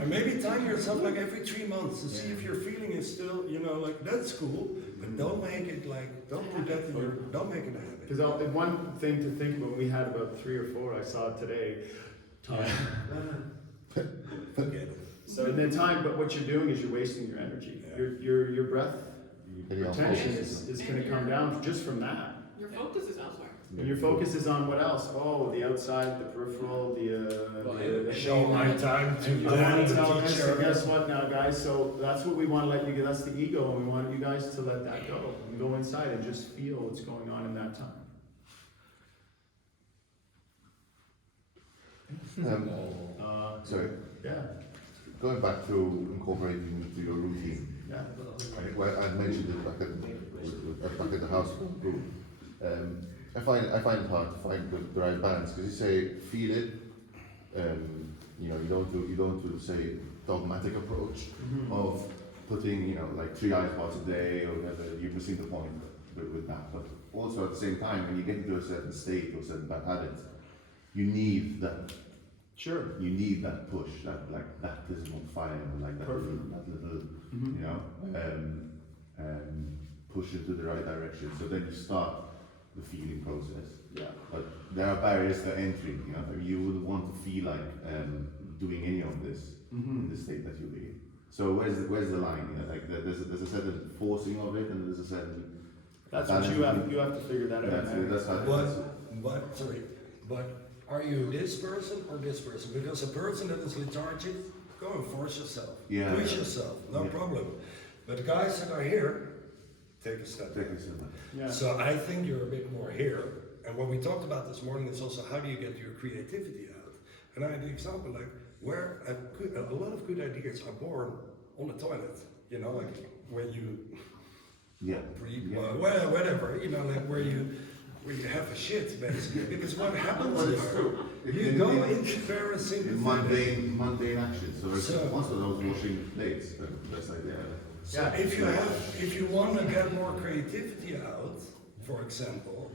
And maybe time yourself like every 3 months to see if your feeling is still, you know, like that's cool, but don't make it like, don't put that in your, don't make it a habit. Because one thing to think about, we had about 3 or 4, I saw it today. Forget it. So in the time, but what you're doing is you're wasting your energy. Yeah. Your breath retention is going to come down just from that. Your focus is elsewhere. And your focus is on what else? Oh, the outside, the peripheral, the Show my time to I want the to tell this, teacher. and guess what now, guys? So that's what we want to let you get. That's the ego, and we want you guys to let that go and go inside and just feel what's going on in that time. Sorry, Yeah, going back to incorporating into your routine. yeah. I mentioned it back at the house group. I find it hard to find the right balance, because you say feel it. You know, you don't do say dogmatic approach of putting, you know, like 3 ice baths a day or whatever. You're missing the point with that. But also at the same time, when you get into a certain state or certain bad habits, you need that. Sure. You need that push, that like baptism of fire, like that little, you know, push into the right direction. So then you start the feeling process. Yeah. But there are barriers to entry. You know, I mean, you wouldn't want to feel like doing any of this in the state that you'll be in. So where's the line? You know, like there's a certain forcing of it, and there's a certain. That's what you have to figure that out. That's how. But are you this person or this person? Because a person that is lethargic, go and force yourself. Yeah. Push yourself, no problem. But the guys that are here, take a step back. Yeah. So I think you're a bit more here. And what we talked about this morning is also how do you get your creativity out? And I had the example like where a lot of good ideas are born on the toilet. You know, like when you breathe, whatever. You know, like where you have a shit basically. Because what happens is you go into parasympathetic. Mundane actions. So once when I was washing plates, that's like So if you want to get more creativity out, for example,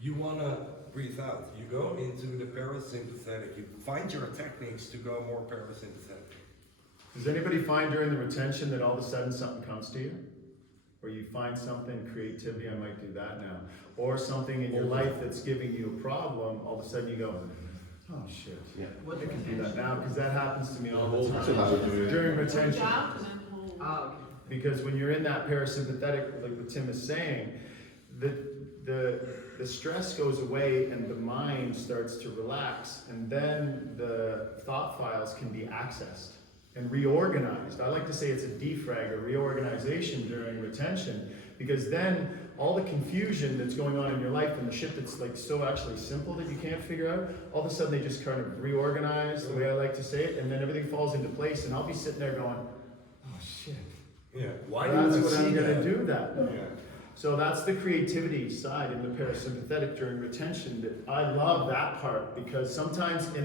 you want to breathe out. You go into the parasympathetic. You find your techniques to go more parasympathetic. Does anybody find during the retention that all of a sudden something comes to you? Where you find something, creativity, I might do that now. Or something in your life that's giving you a problem, all of a sudden you go, oh shit, I can do that now, because that happens to me all the time. During retention. Down and then hold. Okay. Because when you're in that parasympathetic, like what Tim is saying, the stress goes away and the mind starts to relax, and then the thought files can be accessed and reorganized. I like to say it's a defrag or reorganization during retention, because then all the confusion that's going on in your life and the shit that's like so actually simple that you can't figure out, all of a sudden they just kind of reorganize, the way I like to say it, and then everything falls into place, and I'll be sitting there going, oh shit. Yeah. Why That's do you what I'm see going to that? do that. Yeah. So that's the creativity side in the parasympathetic during retention. That I love that part, because sometimes in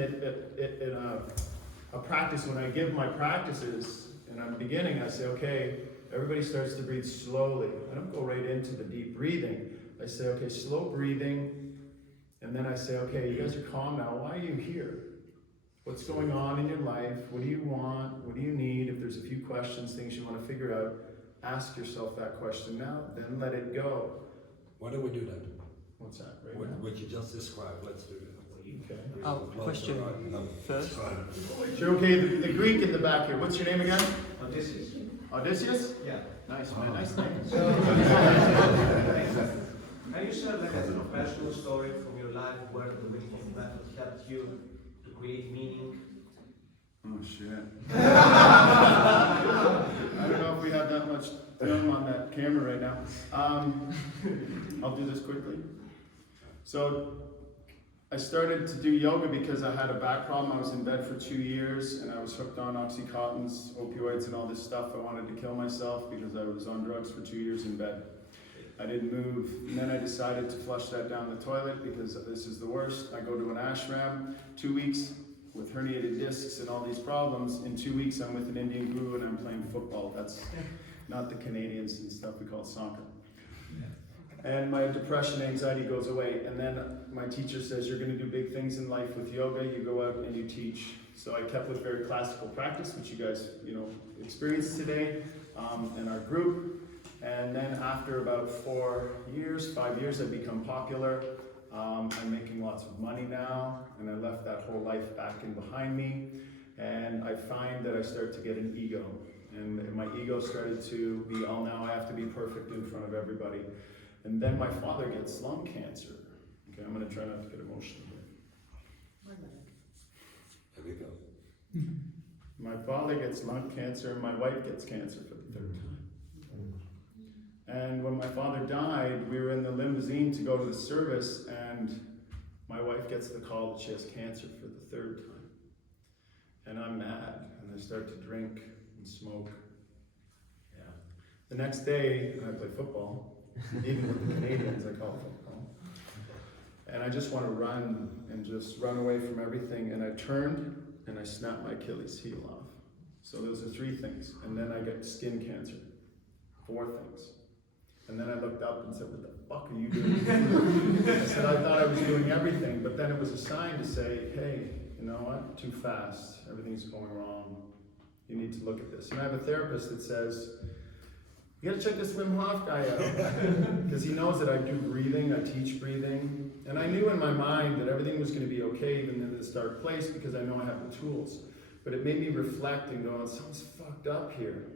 a practice, when I give my practices and I'm beginning, I say, okay, everybody starts to breathe slowly. I don't go right into the deep breathing. I say, okay, slow breathing, and then I say, okay, you guys are calm now. Why are you here? What's going on in your life? What do you want? What do you need? If there's a few questions, things you want to figure out, ask yourself that question now, then let it go. Why don't we do that? What's that, right What, now? what you just described, let's do that. Okay. Question first. Sure, okay, the Greek in the back here. What's your name again? Odysseus. Odysseus? Yeah. Nice, man, nice name. share like a professional story from your life where the Wim Hof method helped you to create meaning? Oh shit. I don't know if we have that much film on that camera right now. I'll do this quickly. So I started to do yoga because I had a back problem. I was in bed for 2 years and I was hooked on Oxycontins, opioids and all this stuff. I wanted to kill myself because I was on drugs for 2 years in bed. I didn't move. And then I decided to flush that down the toilet because this is the worst. I go to an ashram, 2 weeks with herniated discs and all these problems. In 2 weeks I'm with an Indian guru and I'm playing football. That's not the Canadians and stuff, we call it soccer. And my depression, anxiety goes away. And then my teacher says, you're gonna do big things in life with yoga, you go out and you teach. So I kept with very classical practice, which you guys, experienced today in our group. And then after about 5 years, I've become popular. I'm making lots of money now, and I left that whole life back in behind me. And I find that I start to get an ego. And my ego started to be, now I have to be perfect in front of everybody. And then my father gets lung cancer. Okay, I'm gonna try not to get emotional here. There we go. My father gets lung cancer, and my wife gets cancer for the 3rd time. And when my father died, we were in the limousine to go to the service, and my wife gets the call that she has cancer for the 3rd time. And I'm mad, and I start to drink and smoke. Yeah. The next day, I play football. Even with the Canadians, I call it football. And I just want to run and just run away from everything. And I turned and I snapped my Achilles heel off. So those are 3 things. And then I get skin cancer. 4 things. And then I looked up and said, what the fuck are you doing? I said, I thought I was doing everything. But then it was a sign to say, hey, you know what? Too fast. Everything's going wrong. You need to look at this. And I have a therapist that says, you gotta check this Wim Hof guy out. Because he knows that I do breathing, I teach breathing. And I knew in my mind that everything was gonna be okay even in this dark place because I know I have the tools. But it made me reflect and go, something's fucked up here.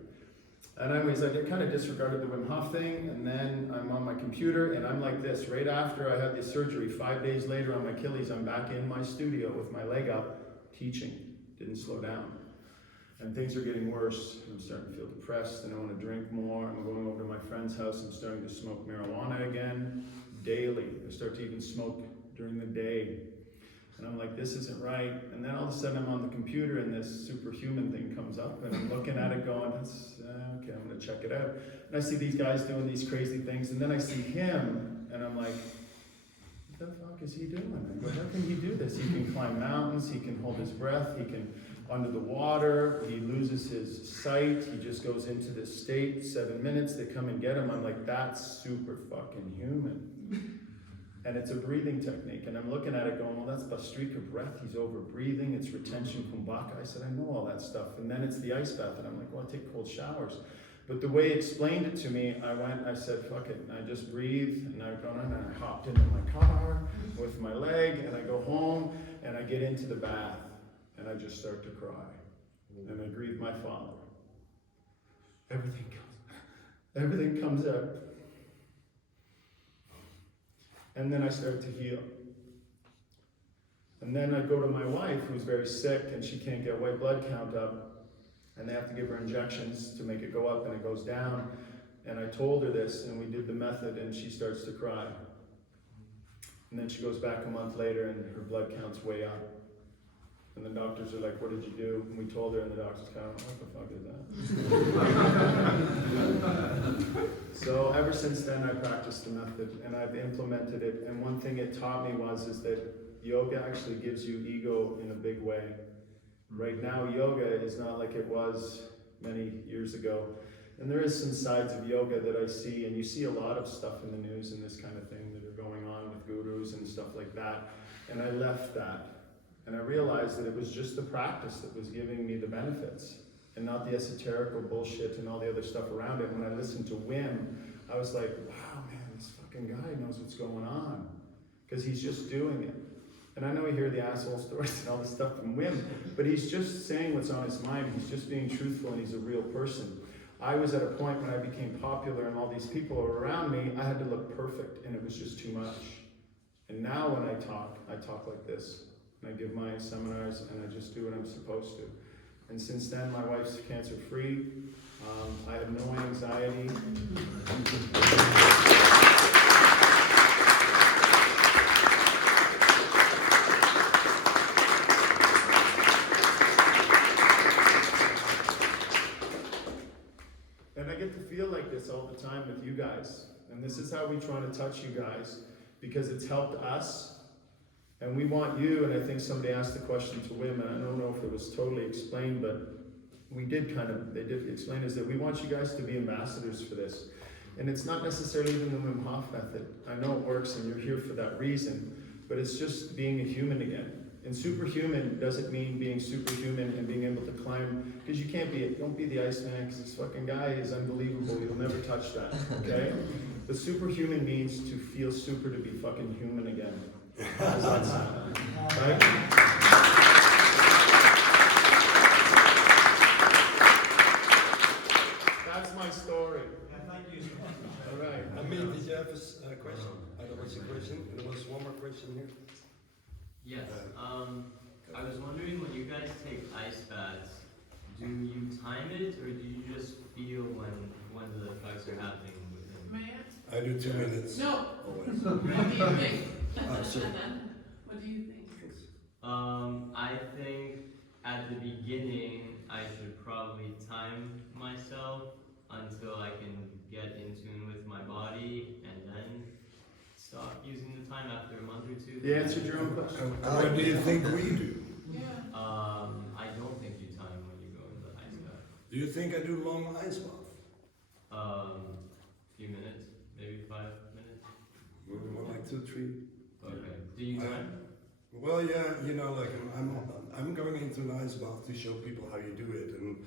And anyways, I kind of disregarded the Wim Hof thing, and then I'm on my computer and I'm like this. Right after I had the surgery, 5 days later on my Achilles, I'm back in my studio with my leg up, teaching. Didn't slow down. And things are getting worse. I'm starting to feel depressed and I want to drink more. I'm going over to my friend's house. I'm starting to smoke marijuana again daily. I start to even smoke during the day. And I'm like, this isn't right. And then all of a sudden I'm on the computer and this superhuman thing comes up and I'm looking at it going, okay, I'm going to check it out. And I see these guys doing these crazy things. And then I see him and I'm like, what the fuck is he doing? I go, how can he do this? He can climb mountains. He can hold his breath. He can under the water, he loses his sight, he just goes into this state, 7 minutes, they come and get him. I'm like, that's super fucking human. And it's a breathing technique, and I'm looking at it going, well, that's Bastrika breath, he's over breathing, it's retention kumbhaka. I said, I know all that stuff. And then it's the ice bath, and I'm like, well, I take cold showers. But the way he explained it to me, I said, fuck it, and I just breathe, and I hopped into my car with my leg, and I go home, and I get into the bath. And I just start to cry. And I grieve my father. Everything comes out. And then I start to heal. And then I go to my wife, who's very sick, and she can't get white blood count up. And they have to give her injections to make it go up, and it goes down. And I told her this, and we did the method, and she starts to cry. And then she goes back a month later, and her blood count's way up. And the doctors are like, what did you do? And we told her, and the doctors kind of, what the fuck is that? So ever since then, I practiced the method, and I've implemented it. And one thing it taught me is that yoga actually gives you ego in a big way. Right now, yoga is not like it was many years ago. And there is some sides of yoga that I see, and you see a lot of stuff in the news and this kind of thing that are going on with gurus and stuff like that. And I left that. And I realized that it was just the practice that was giving me the benefits and not the esoterical bullshit and all the other stuff around it. When I listened to Wim, I was like, wow, man, this fucking guy knows what's going on because he's just doing it. And I know you hear the asshole stories and all this stuff from Wim, but he's just saying what's on his mind. He's just being truthful and he's a real person. I was at a point when I became popular and all these people were around me, I had to look perfect and it was just too much. And now when I talk like this. And I give my seminars and I just do what I'm supposed to. And since then, my wife's cancer free. I have no anxiety. And I get to feel like this all the time with you guys. And this is how we try to touch you guys, because it's helped us. And we want you, and I think somebody asked the question to Wim, and I don't know if it was totally explained, but they did explain, is that we want you guys to be ambassadors for this. And it's not necessarily even the Wim Hof method. I know it works and you're here for that reason, but it's just being a human again. And superhuman doesn't mean being superhuman and being able to climb, because you can't be it. Don't be the Iceman, because this fucking guy is unbelievable. You'll never touch that, okay? But superhuman means to feel super, to be fucking human again. How's that sound? Right? That's my story. Thank you. All right. Amit, did you have a question? There was a question. There was one more question here. Yes. I was wondering, when you guys take ice baths, do you time it or do you just feel when the effects are happening within? May I? I do 2 minutes. No. Always. What do you think? Sure. What do you think? I think at the beginning I should probably time myself until I can get in tune with my body and then stop using the time after a month or two. You answered your own question. What do you think we do? Yeah. I don't think you time when you go into the ice bath. Do you think I do long ice bath? Few minutes, maybe 5 minutes. More like 2, 3. Okay. Do you time? Well, yeah, you know, like I'm going into an ice bath to show people how you do it, and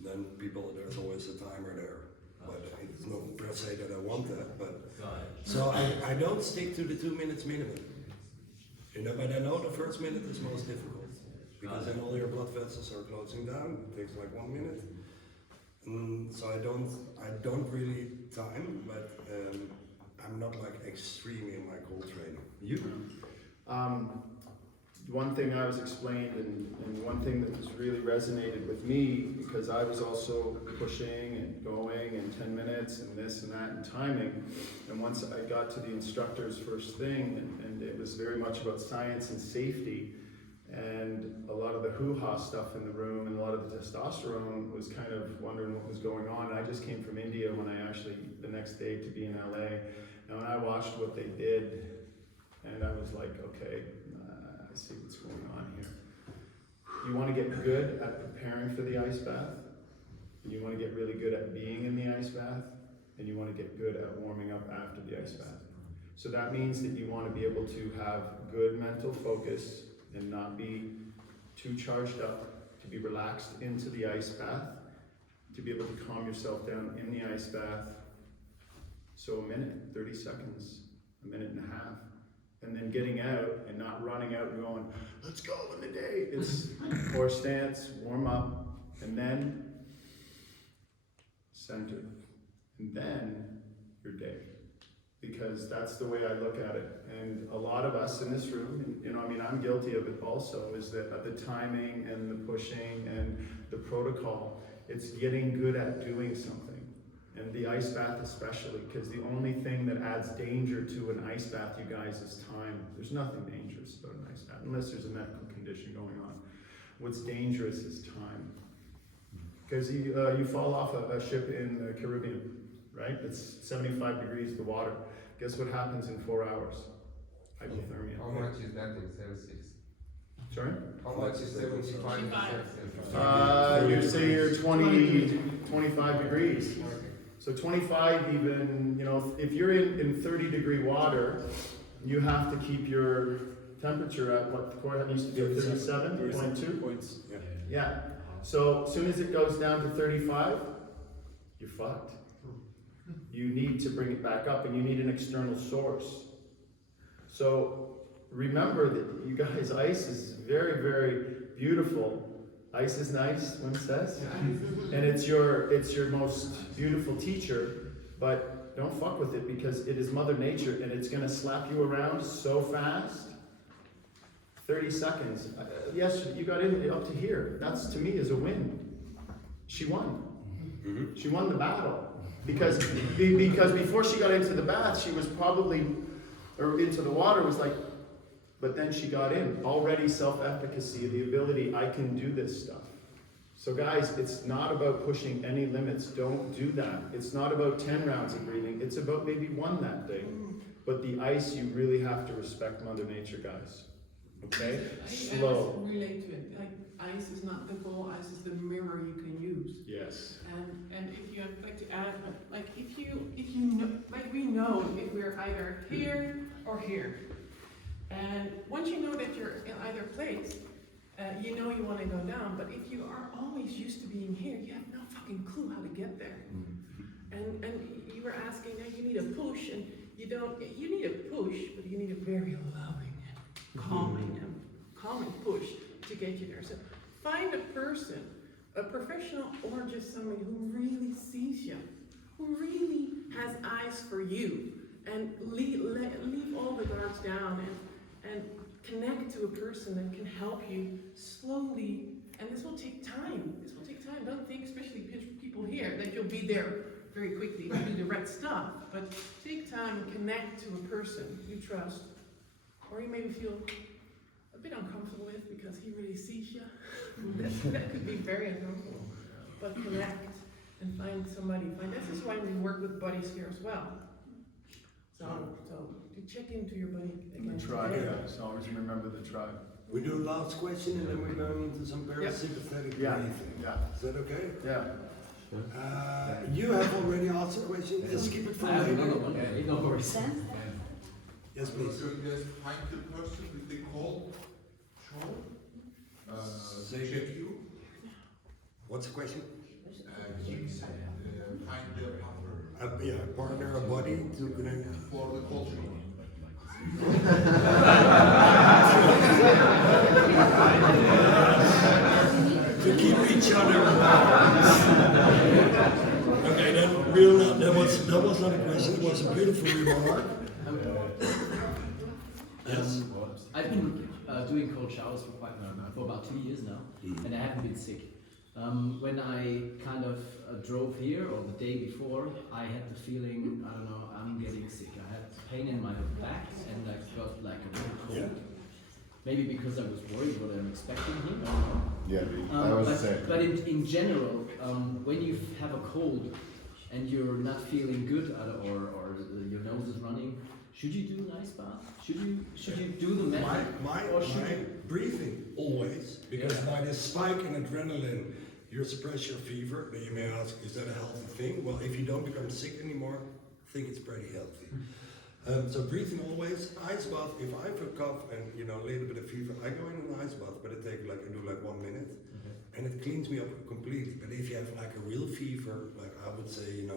then there's always a timer there. But it's not per se that I want that, but Got it. so I don't stick to the 2 minutes minimum. You know, but I know the first minute is most difficult because then all your blood vessels are closing down. It takes like 1 minute, so I don't really time, but I'm not like extreme in my cold training. You? One thing I was explained, and one thing that was really resonated with me, because I was also pushing and going and 10 minutes and this and that and timing, and once I got to the instructor's first thing, and it was very much about science and safety, and a lot of the hoo-ha stuff in the room and a lot of the testosterone was kind of wondering what was going on. And I just came from India when I actually, the next day to be in LA, and when I watched what they did, and I was like, okay, I see what's going on here. You want to get good at preparing for the ice bath, and you want to get really good at being in the ice bath, and you want to get good at warming up after the ice bath. So that means that you want to be able to have good mental focus and not be too charged up, to be relaxed into the ice bath, to be able to calm yourself down in the ice bath. So a minute, 30 seconds, a minute and a half. And then getting out and not running out and going, let's go in the day. It's horse stance, warm up, and then center. And then your day. Because that's the way I look at it. And a lot of us in this room, and, you know, I mean, I'm guilty of it also, is that the timing and the pushing and the protocol, it's getting good at doing something. And the ice bath especially, because the only thing that adds danger to an ice bath, you guys, is time. There's nothing dangerous about an ice bath, unless there's a medical condition going on. What's dangerous is time. Because you fall off a ship in the Caribbean, right? It's 75 degrees, the water. Guess what happens in 4 hours? Hypothermia. How much is that in Celsius? Sorry? How much is 75 in 25. Celsius? You say you're 25 degrees. So 25 even, you know, if you're in 30 degree water, you have to keep your temperature at what the core used to be 37.2? Yeah. So as soon as it goes down to 35, you're fucked. You need to bring it back up, and you need an external source. So remember that you guys, ice is very, very beautiful Ice is nice, one says. And it's your most beautiful teacher, but don't fuck with it because it is Mother Nature and it's gonna slap you around so fast. 30 seconds. Yes, you got in up to here. That's to me is a win. She won. She won the battle. Because before she got into the bath, she was probably, or into the water, was like, but then she got in. Already self-efficacy, the ability, I can do this stuff. So guys, it's not about pushing any limits. Don't do that. It's not about 10 rounds of breathing. It's about maybe 1 that day. But the ice, you really have to respect Mother Nature, guys. Okay? Slow. I relate to it. Like, ice is not the goal, ice is the mirror you can use. Yes. And if you would like to add, like if you know, like we know if we're either here or here. And once you know that you're in either place, you know you want to go down, but if you are always used to being here, you have no fucking clue how to get there. And you were asking, you need a push, and you need a push, but you need a very loving and calming push to get you there. So find a person, a professional or just somebody who really sees you, who really has eyes for you, and leave all the guards down and connect to a person that can help you slowly. And this will take time. This will take time. Don't think, especially people here, that you'll be there very quickly to do the right stuff. But take time and connect to a person you trust, or you maybe feel a bit uncomfortable with because he really sees you. that could be very uncomfortable. But connect and find somebody. This is why we work with buddies here as well. So to check into your buddy again. The tribe, yeah. So always remember the tribe. We do last question and then we're going into some parasympathetic breathing. Yeah. Is that okay? Yeah. You have already asked a question. Let's keep it for I have later. another one. No worries. Yes, please. So just find the person with the cold shoulder. Check you. What's the question? Find the partner. Yeah, partner, a body to connect. For the cold shoulder. To keep each other okay, that was not a question, it was a beautiful remark. Yes. I've been doing cold showers for about 2 years now, and I haven't been sick. When I kind of drove here, or the day before, I had the feeling, I don't know, I'm getting sick. I had pain in my back, and I got like a cold. Yeah. Maybe because I was worried what I'm expecting here. Yeah, I was the same. But in general, when you have a cold and you're not feeling good, or your nose is running, should you do an ice bath? Should you do the method? My breathing always, because by this spike in adrenaline, you suppress your fever. Then you may ask, is that a healthy thing? Well, if you don't become sick anymore, I think it's pretty healthy. So breathing always, ice bath. If I have a cough and a little bit of fever, I go in an ice bath, but I do like 1 minute, and it cleans me up completely. But if you have like a real fever, like I would say,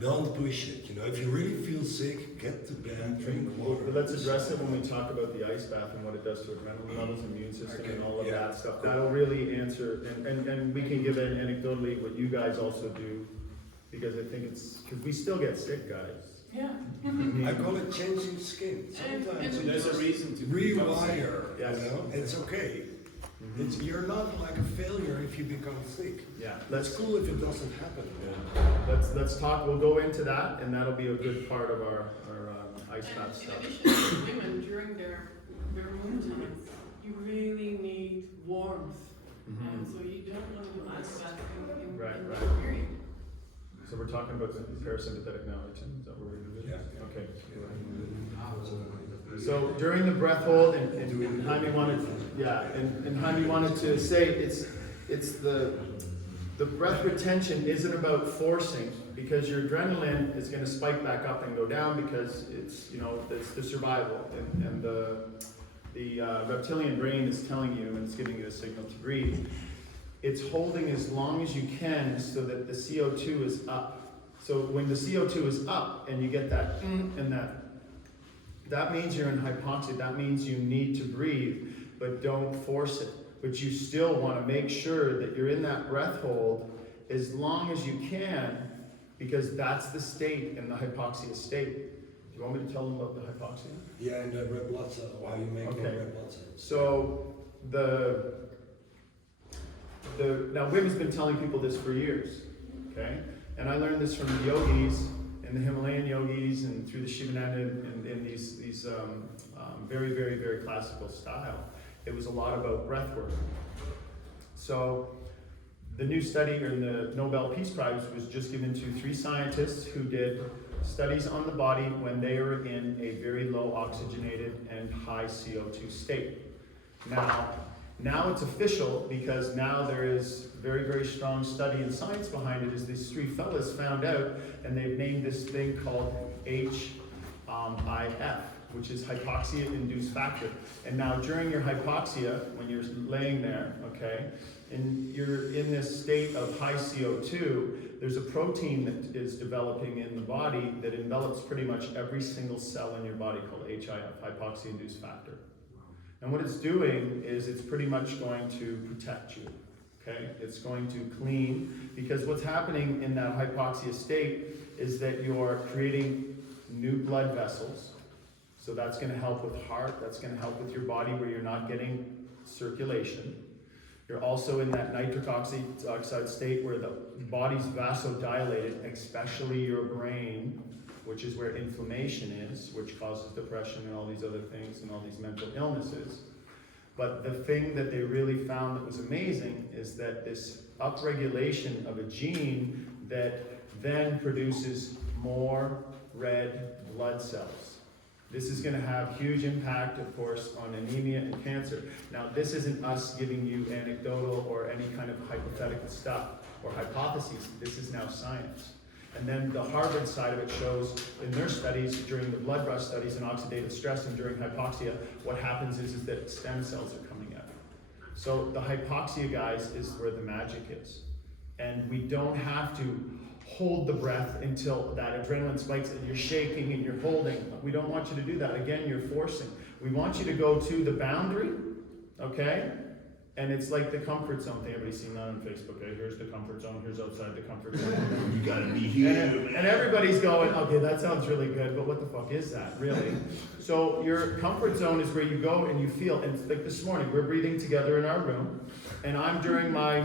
don't push it. If you really feel sick, get to bed, drink water. But let's address it when we talk about the ice bath and what it does to adrenaline levels, immune system, and all of that stuff. That'll really answer, and we can give it anecdotally what you guys also do, because I think because we still get sick, guys. Yeah. I call it changing skin. Sometimes you There's a just reason to rewire. Yes. It's okay. You're not like a failure if you become sick. Yeah. That's cool if it doesn't happen. Let's talk. We'll go into that, and that'll be a good part of our ice bath In stuff. addition to women during their moon time, you really need warmth, and so you don't want to do ice bath in that period. So we're talking about parasympathetic now, right, Tim? Is that what we're doing? Yeah. Okay. So during the breath hold, and Jaime wanted to say it's the breath retention isn't about forcing, because your adrenaline is going to spike back up and go down because it's the survival, and the reptilian brain is telling you, and it's giving you a signal to breathe. It's holding as long as you can so that the CO2 is up. So when the CO2 is up and you get that and that means you're in hypoxia. That means you need to breathe, but don't force it. but you still want to make sure that you're in that breath hold as long as you can, because that's the state in the hypoxia state. Do you want me to tell them about the hypoxia? Yeah, and the red blood cell, how you make the red blood cells. So now Wim has been telling people this for years, okay? And I learned this from the yogis and the Himalayan yogis and through the Shivananda and these very, very, very classical style. It was a lot about breath work. So the new study, or the Nobel Peace Prize, was just given to 3 scientists who did studies on the body when they are in a very low oxygenated and high CO2 state. Now it's official, because now there is very, very strong study and science behind it, as these 3 fellas found out, and they've named this thing called HIF, which is hypoxia-induced factor. And now during your hypoxia, when you're laying there, okay, and you're in this state of high CO2, there's a protein that is developing in the body that envelops pretty much every single cell in your body, called HIF, hypoxia-induced factor. And what it's doing is it's pretty much going to protect you, okay? It's going to clean, because what's happening in that hypoxia state is that you're creating new blood vessels. So that's going to help with heart, that's going to help with your body where you're not getting circulation. You're also in that nitric oxide state where the body's vasodilated, especially your brain, which is where inflammation is, which causes depression and all these other things and all these mental illnesses. But the thing that they really found that was amazing is that this upregulation of a gene that then produces more red blood cells. This is going to have huge impact, of course, on anemia and cancer. Now, this isn't us giving you anecdotal or any kind of hypothetical stuff or hypotheses. This is now science. And then the Harvard side of it shows in their studies, during the blood rush studies and oxidative stress and during hypoxia, what happens is that stem cells are coming out. So the hypoxia, guys, is where the magic is. And we don't have to hold the breath until that adrenaline spikes and you're shaking and you're holding. We don't want you to do that. Again, you're forcing. We want you to go to the boundary, okay? And it's like the comfort zone thing. Everybody's seen that on Facebook. Okay, here's the comfort zone, here's outside the comfort zone. You gotta be here. And everybody's going, okay, that sounds really good, but what the fuck is that, really? So your comfort zone is where you go and you feel, and like this morning, we're breathing together in our room, and I'm during my,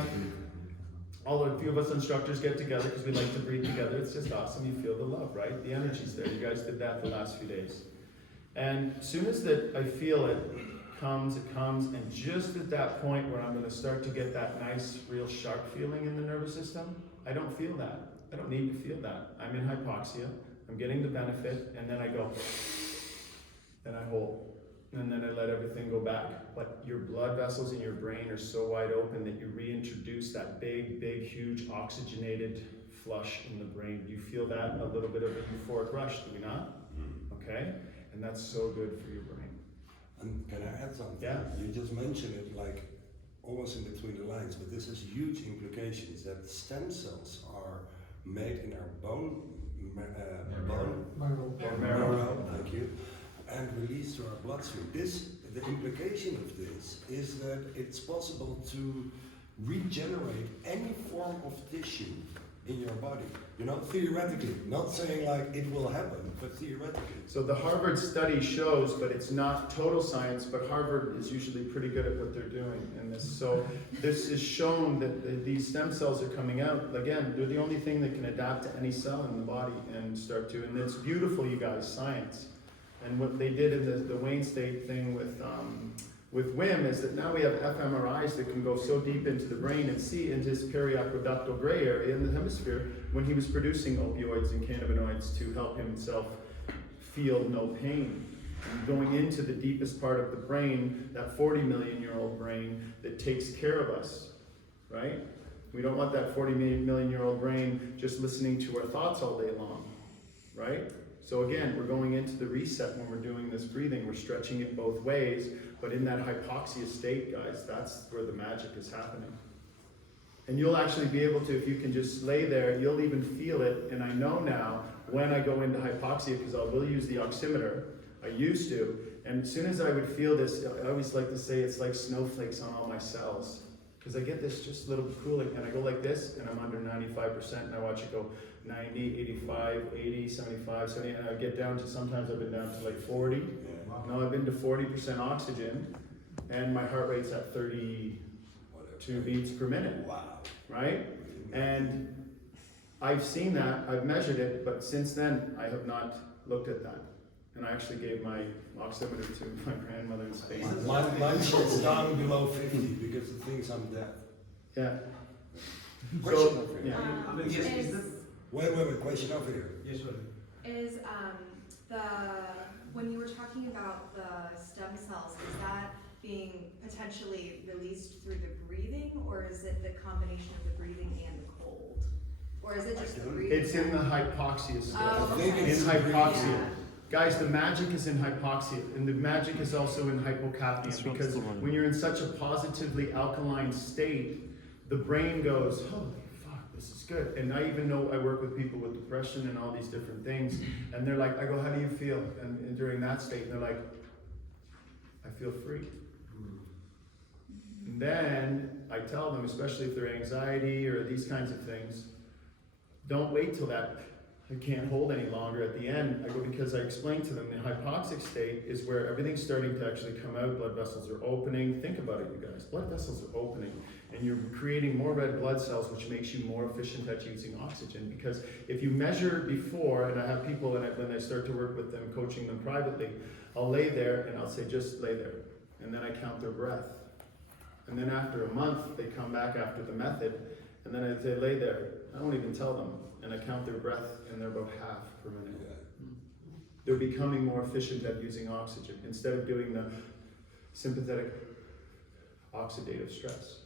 a few of us instructors get together because we like to breathe together. It's just awesome. You feel the love, right? The energy's there. You guys did that the last few days. And as soon as that I feel it comes, and just at that point where I'm going to start to get that nice, real sharp feeling in the nervous system, I don't feel that. I don't need to feel that. I'm in hypoxia. I'm getting the benefit, and then I go, and I hold. And then I let everything go back. But your blood vessels in your brain are so wide open that you reintroduce that big, huge oxygenated flush in the brain. You feel that, a little bit of a euphoric rush, do we not? Okay? And that's so good for your brain. And can I add something? Yeah. You just mentioned it like almost in between the lines, but this has huge implications that stem cells are made in our bone marrow, thank you, and released to our bloodstream. The implication of this is that it's possible to regenerate any form of tissue in your body. You know, theoretically, not saying like it will happen, but theoretically. So the Harvard study shows, but it's not total science, but Harvard is usually pretty good at what they're doing in this. So this is shown that these stem cells are coming out. Again, they're the only thing that can adapt to any cell in the body and start to, and it's beautiful, you guys, science. And what they did in the Wayne State thing with Wim is that now we have fMRIs that can go so deep into the brain and see into his periaqueductal gray area in the hemisphere when he was producing opioids and cannabinoids to help himself feel no pain. And going into the deepest part of the brain, that 40-million-year-old brain that takes care of us, right? We don't want that 40-million-year-old brain just listening to our thoughts all day long, right? So again, we're going into the reset when we're doing this breathing. We're stretching it both ways, but in that hypoxia state, guys, that's where the magic is happening. And you'll actually be able to, if you can just lay there, you'll even feel it. And I know now when I go into hypoxia, because I will use the oximeter, I used to. And as soon as I would feel this, I always like to say it's like snowflakes on all my cells. Because I get this just little cooling, and I go like this, and I'm under 95%, and I watch it go 90, 85, 80, 75, 70, and I get down to, sometimes I've been down to like 40. Now I've been to 40% oxygen, and my heart rate's at 32 beats per minute. Wow. Right? And I've seen that, I've measured it, but since then I have not looked at that. And I actually gave my oximeter to my grandmother in Spain. Mine shuts down below 50 because it thinks I'm dead. Yeah. Question So, over here. yeah. Wait, question over here. Yes, sorry. Is when you were talking about the stem cells, is that being potentially released through the breathing, or is it the combination of the breathing and the cold? Or is it just the breathing? It's in the hypoxia stuff. Oh, okay. In hypoxia. Yeah. Guys, the magic is in hypoxia, and the magic is also in hypocapnia, because when you're in such a positively alkaline state, the brain goes, holy fuck, this is good. And I even know I work with people with depression and all these different things, and they're like, I go, how do you feel? And during that state, and they're like, I feel free. And then I tell them, especially if they're anxiety or these kinds of things, don't wait till that I can't hold any longer at the end. I go, because I explained to them the hypoxic state is where everything's starting to actually come out, blood vessels are opening. Think about it, you guys. Blood vessels are opening, and you're creating more red blood cells, which makes you more efficient at using oxygen. Because if you measure before, and I have people, and when I start to work with them, coaching them privately, I'll lay there and I'll say, just lay there. And then I count their breath. And then after a month, they come back after the method, and then I say, lay there. I don't even tell them. And I count their breath, and they're about half per minute. They're becoming more efficient at using oxygen instead of doing the sympathetic oxidative stress.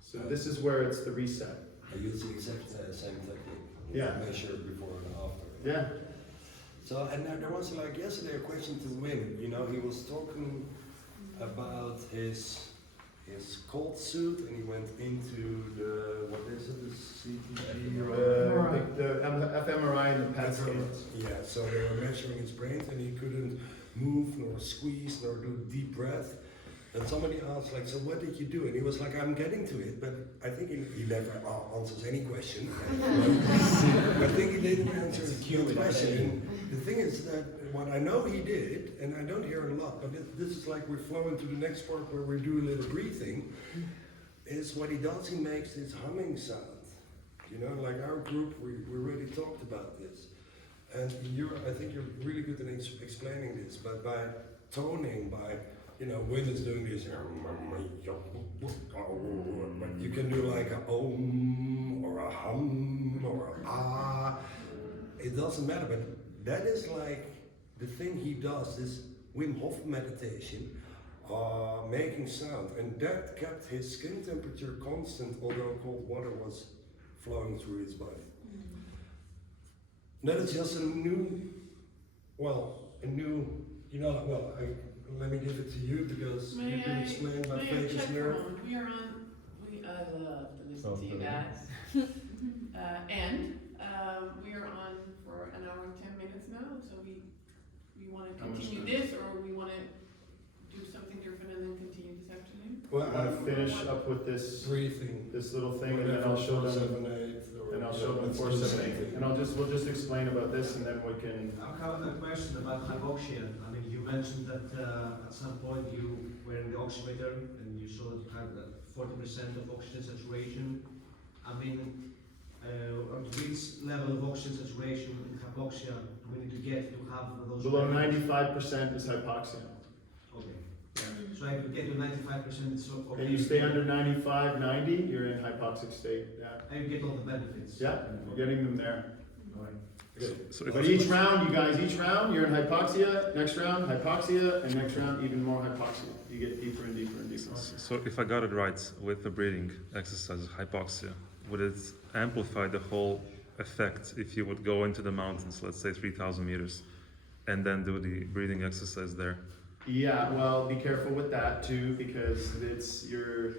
So this is where it's the reset. I use the exact same technique. Yeah. Measure before and after. Yeah. So, and there was like yesterday a question to Wim. You know, he was talking about his cold suit, and he went into the, what is it, the CTG? The fMRI and the PET scans. Yeah, so they were measuring his brain, and he couldn't move, nor squeeze, nor do deep breath. And somebody asked, like, so what did you do? And he was like, I'm getting to it, but I think he never answers any question. I think he didn't answer the question. And the thing is that what I know he did, and I don't hear it a lot, but this is like we're flowing to the next part where we do a little breathing, is what he does, he makes this humming sound. You know, like our group, we already talked about this. And I think you're really good in explaining this, but by toning, by, you know, Wim is doing this, but you can do like a om, or a hum, or a ah, it doesn't matter, but that is like the thing he does, this Wim Hof meditation, making sound, and that kept his skin temperature constant, although cold water was flowing through his body. That is just a new, you know, let me give it to you because you can explain my vagus nerve. We are on, I love to listen to you guys. And we are on for an hour and 10 minutes now, so we want to continue this, or we want to do something different and then continue this afternoon? Well, I want to finish up with this breathing, this little thing, and then I'll show them. And I'll show them 4, 7, 8. And we'll just explain about this, and then we can. I have a question about hypoxia. I mean, you mentioned that at some point you were in the oximeter and you saw that you had 40% of oxygen saturation. I mean, at which level of oxygen saturation in hypoxia do we need to get to have those? Below 95% is hypoxia. Okay. So if you get to 95%, it's okay. And you stay under 95, 90, you're in hypoxic state. Yeah. And you get all the benefits. Yeah, you're getting them there. So But each round, you guys, you're in hypoxia, next round, hypoxia, and next round, even more hypoxia. You get deeper and deeper and deeper. So if I got it right with the breathing exercise, hypoxia, would it amplify the whole effect if you would go into the mountains, let's say 3,000 meters, and then do the breathing exercise there? Yeah, well, be careful with that too, because you're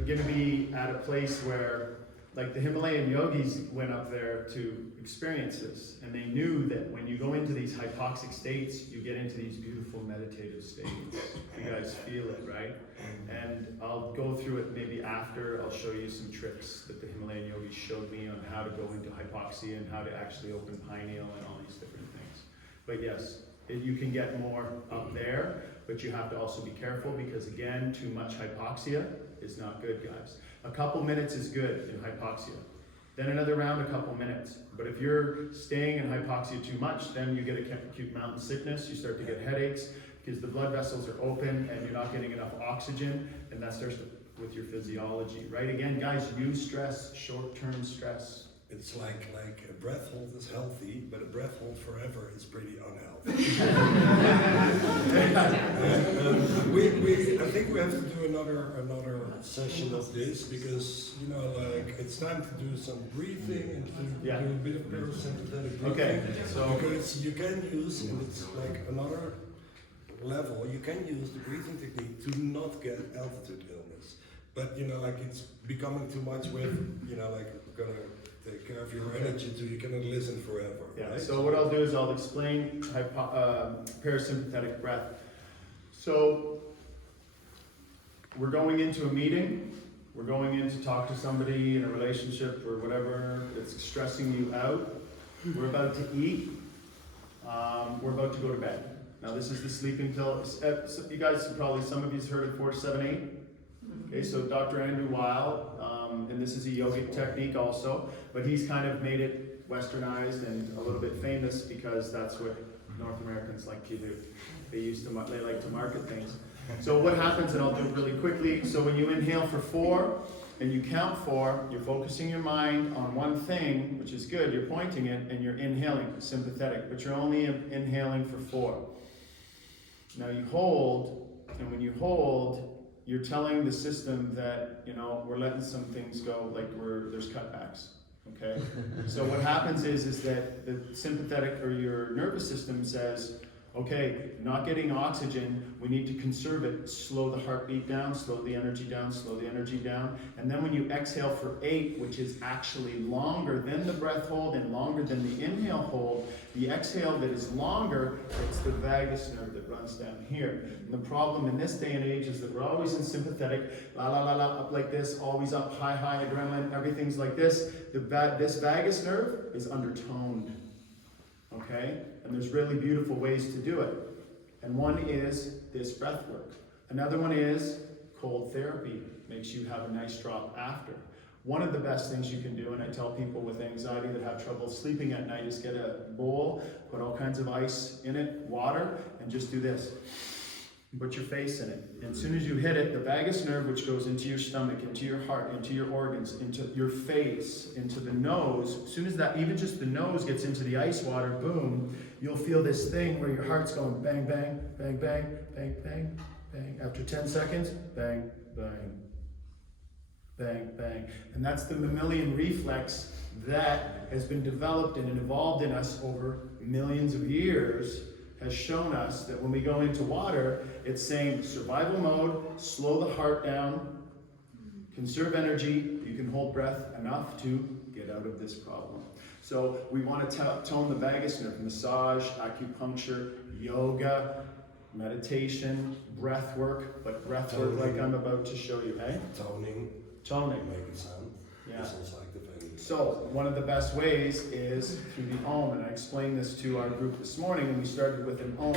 going to be at a place where, like the Himalayan yogis went up there to experience this, and they knew that when you go into these hypoxic states, you get into these beautiful meditative states. You guys feel it, right? And I'll go through it maybe after. I'll show you some tricks that the Himalayan yogis showed me on how to go into hypoxia and how to actually open pineal and all these different things. But yes, you can get more up there, but you have to also be careful because again, too much hypoxia is not good, guys. A couple minutes is good in hypoxia. Then another round, a couple minutes. But if you're staying in hypoxia too much, then you get acute mountain sickness, you start to get headaches because the blood vessels are open and you're not getting enough oxygen, and that starts with your physiology, right? Again, guys, use stress, short-term stress. It's like a breath hold is healthy, but a breath hold forever is pretty unhealthy. I think we have to do another session of this because it's time to do some breathing and to do a bit of parasympathetic breathing. Okay, so because you can use, and it's like another level, you can use the breathing technique to not get altitude illness. But it's becoming too much with gonna take care of your energy so you cannot listen forever. Yeah, right? so what I'll do is I'll explain parasympathetic breath. So we're going into a meeting, we're going in to talk to somebody in a relationship or whatever that's stressing you out. We're about to eat, we're about to go to bed. Now this is the sleeping pill. You guys, probably some of you's heard of 4-7-8. Okay, so Dr. Andrew Weil, and this is a yogic technique also, but he's kind of made it westernized and a little bit famous because that's what North Americans like to do. They like to market things. So what happens, and I'll do it really quickly, so when you inhale for 4 and you count 4, you're focusing your mind on one thing, which is good, you're pointing it and you're inhaling, sympathetic, but you're only inhaling for 4. Now you hold, and when you hold, you're telling the system that, we're letting some things go, like there's cutbacks, okay? So what happens is that the sympathetic or your nervous system says, okay, not getting oxygen, we need to conserve it, slow the heartbeat down, slow the energy down, slow the energy down. And then when you exhale for 8, which is actually longer than the breath hold and longer than the inhale hold, the exhale that is longer, it's the vagus nerve that runs down here. And the problem in this day and age is that we're always in sympathetic, la la la la, up like this, always up, high, high, adrenaline, everything's like this. This vagus nerve is undertoned, okay? And there's really beautiful ways to do it. And one is this breath work. Another one is cold therapy. Makes you have a nice drop after. One of the best things you can do, and I tell people with anxiety that have trouble sleeping at night, is get a bowl, put all kinds of ice in it, water, and just do this. Put your face in it. And as soon as you hit it, the vagus nerve, which goes into your stomach, into your heart, into your organs, into your face, into the nose, as soon as that, even just the nose gets into the ice water, boom, you'll feel this thing where your heart's going bang, bang, bang, bang, bang, bang, bang. After 10 seconds, bang, bang, bang, bang. And that's the mammalian reflex that has been developed and evolved in us over millions of years, has shown us that when we go into water, it's saying survival mode, slow the heart down, conserve energy, you can hold breath enough to get out of this problem. So we want to tone the vagus nerve, massage, acupuncture, yoga, meditation, breath work, but breath work like I'm about to show you, eh? Toning. Making sound. Yeah. This is like the thing. So one of the best ways is through the Om, and I explained this to our group this morning, and we started with an Om.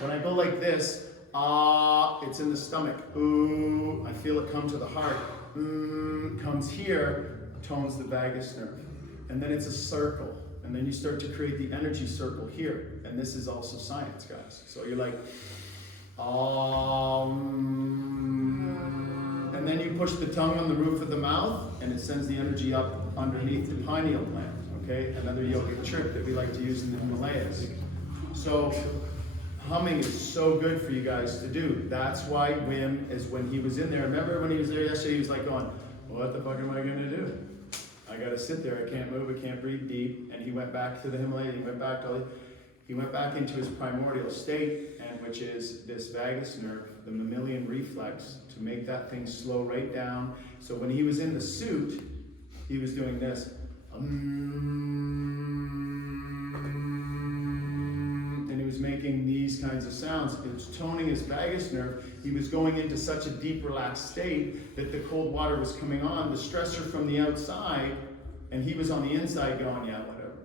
When I go like this, ah, it's in the stomach. Ooh, I feel it come to the heart. Comes here, tones the vagus nerve. And then it's a circle. And then you start to create the energy circle here. And this is also science, guys. So you're like, and then you push the tongue on the roof of the mouth, and it sends the energy up underneath the pineal gland, okay? Another yogic trick that we like to use in the Himalayas. So humming is so good for you guys to do. That's why Wim is, when he was in there, remember when he was there yesterday, he was like going, what the fuck am I gonna do? I gotta sit there, I can't move, I can't breathe deep. And he went back to the Himalayas, he went back into his primordial state, and which is this vagus nerve, the mammalian reflex, to make that thing slow right down. So when he was in the suit, he was doing this. And he was making these kinds of sounds. It was toning his vagus nerve. He was going into such a deep, relaxed state that the cold water was coming on, the stressor from the outside, and he was on the inside going, yeah, whatever.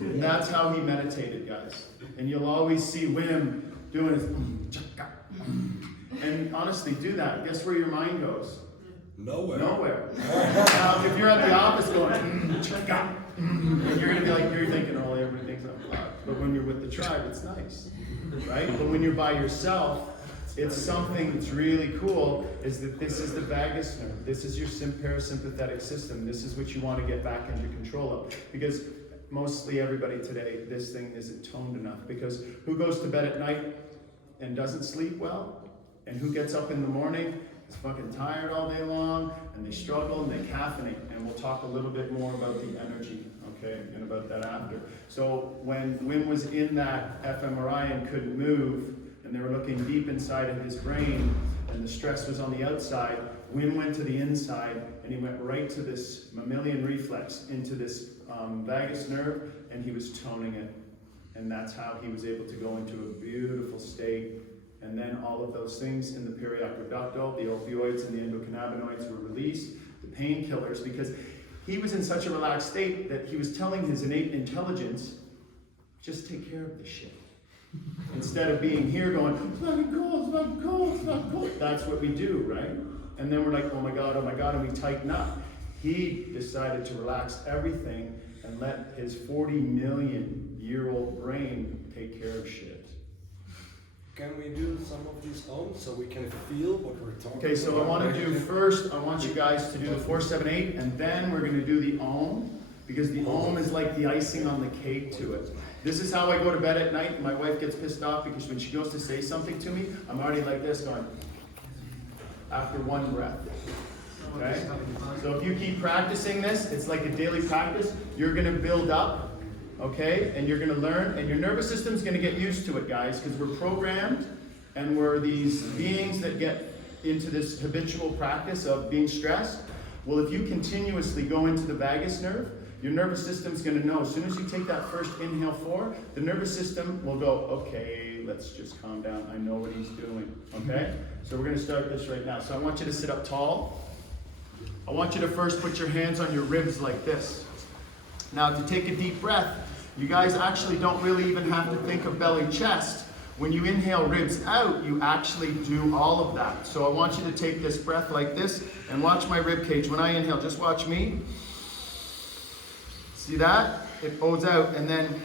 That's how he meditated, guys. And you'll always see Wim doing his and honestly, do that. Guess where your mind goes? Nowhere. Nowhere. Now, if you're at the office going, and you're gonna be like, you're thinking, oh, everybody thinks I'm loud. But when you're with the tribe, it's nice, right? But when you're by yourself, it's something that's really cool, is that this is the vagus nerve. This is your parasympathetic system. This is what you want to get back into control of. Because mostly everybody today, this thing isn't toned enough. Because who goes to bed at night and doesn't sleep well? And who gets up in the morning, is fucking tired all day long, and they struggle and they caffeinate. And we'll talk a little bit more about the energy, okay, and about that after. So when Wim was in that fMRI and couldn't move, and they were looking deep inside of his brain, and the stress was on the outside, Wim went to the inside, and he went right to this mammalian reflex, into this vagus nerve, and he was toning it. And that's how he was able to go into a beautiful state. And then all of those things in the perioqueductal, the opioids and the endocannabinoids were released, the painkillers, because he was in such a relaxed state that he was telling his innate intelligence, just take care of this shit. Instead of being here going, it's fucking cool, it's fucking cool, it's fucking cool. That's what we do, right? And then we're like, oh my God, and we tighten up. He decided to relax everything and let his 40-million-year-old brain take care of shit. Can we do some of these ohms so we can feel what we're talking about? Okay, so I want to do first, I want you guys to do the 4-7-8, and then we're going to do the ohm, because the ohm is like the icing on the cake to it. This is how I go to bed at night, and my wife gets pissed off because when she goes to say something to me, I'm already like this going, after one breath. Okay? So if you keep practicing this, it's like a daily practice, you're going to build up. Okay, and you're going to learn, and your nervous system's going to get used to it, guys, because we're programmed, and we're these beings that get into this habitual practice of being stressed. Well, if you continuously go into the vagus nerve, your nervous system's going to know. As soon as you take that first inhale 4, the nervous system will go, okay, let's just calm down. I know what he's doing. Okay, so we're going to start this right now. So I want you to sit up tall. I want you to first put your hands on your ribs like this. Now, to take a deep breath, you guys actually don't really even have to think of belly chest. When you inhale ribs out, you actually do all of that. So I want you to take this breath like this and watch my rib cage. When I inhale, just watch me. See that? It goes out and then,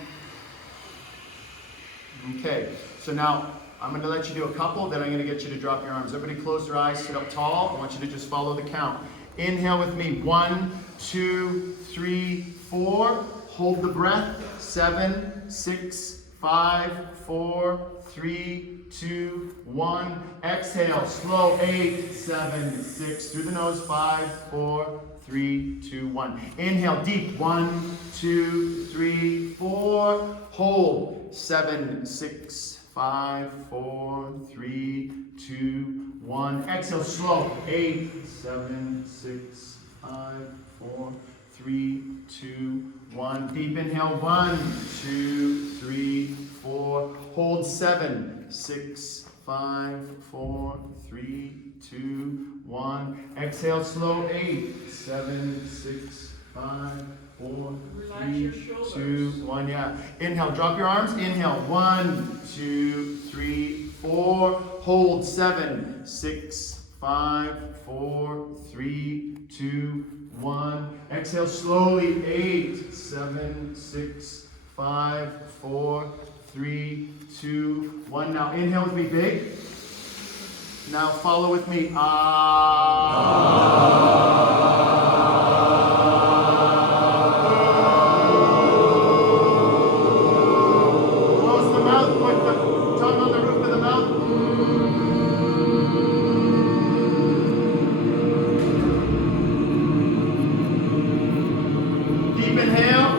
okay. So now I'm going to let you do a couple, then I'm going to get you to drop your arms. Everybody close their eyes, sit up tall. I want you to just follow the count. Inhale with me. 1, 2, 3, 4. Hold the breath. 7, 6, 5, 4, 3, 2, 1. Exhale. Slow. 8, 7, 6. Through the nose. 5, 4, 3, 2, 1. Inhale deep. 1, 2, 3, 4. Hold. 7, 6, 5, 4, 3, 2, 1. Exhale slow. 8, 7, 6, 5, 4, 3, 2, 1. Deep inhale. 1, 2, 3, 4. Hold. 7, 6, 5, 4, 3, 2, 1. Exhale slow. 8, 7, 6, 5, 4, 3, 2, 1. Yeah. Inhale. Drop your arms. Inhale. 1, 2, 3, 4. Hold. 7, 6, 5, 4, 3, 2, 1. Exhale slowly. 8, 7, 6, 5, 4, 3, 2, 1. Now inhale with me big. Now follow with me. Close the mouth, put the tongue on the roof of the mouth. Deep inhale.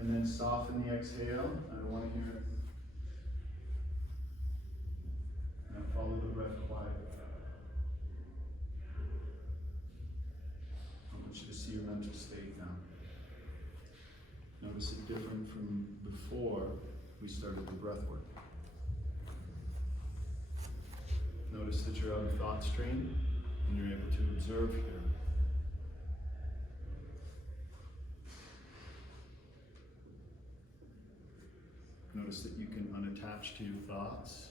And then soften the exhale. I don't want to hear it. And follow the breath quiet. I want you to see your mental state now. Notice it different from before we started the breath work. Notice that you're on a thought stream and you're able to observe here. Notice that you can unattach to your thoughts.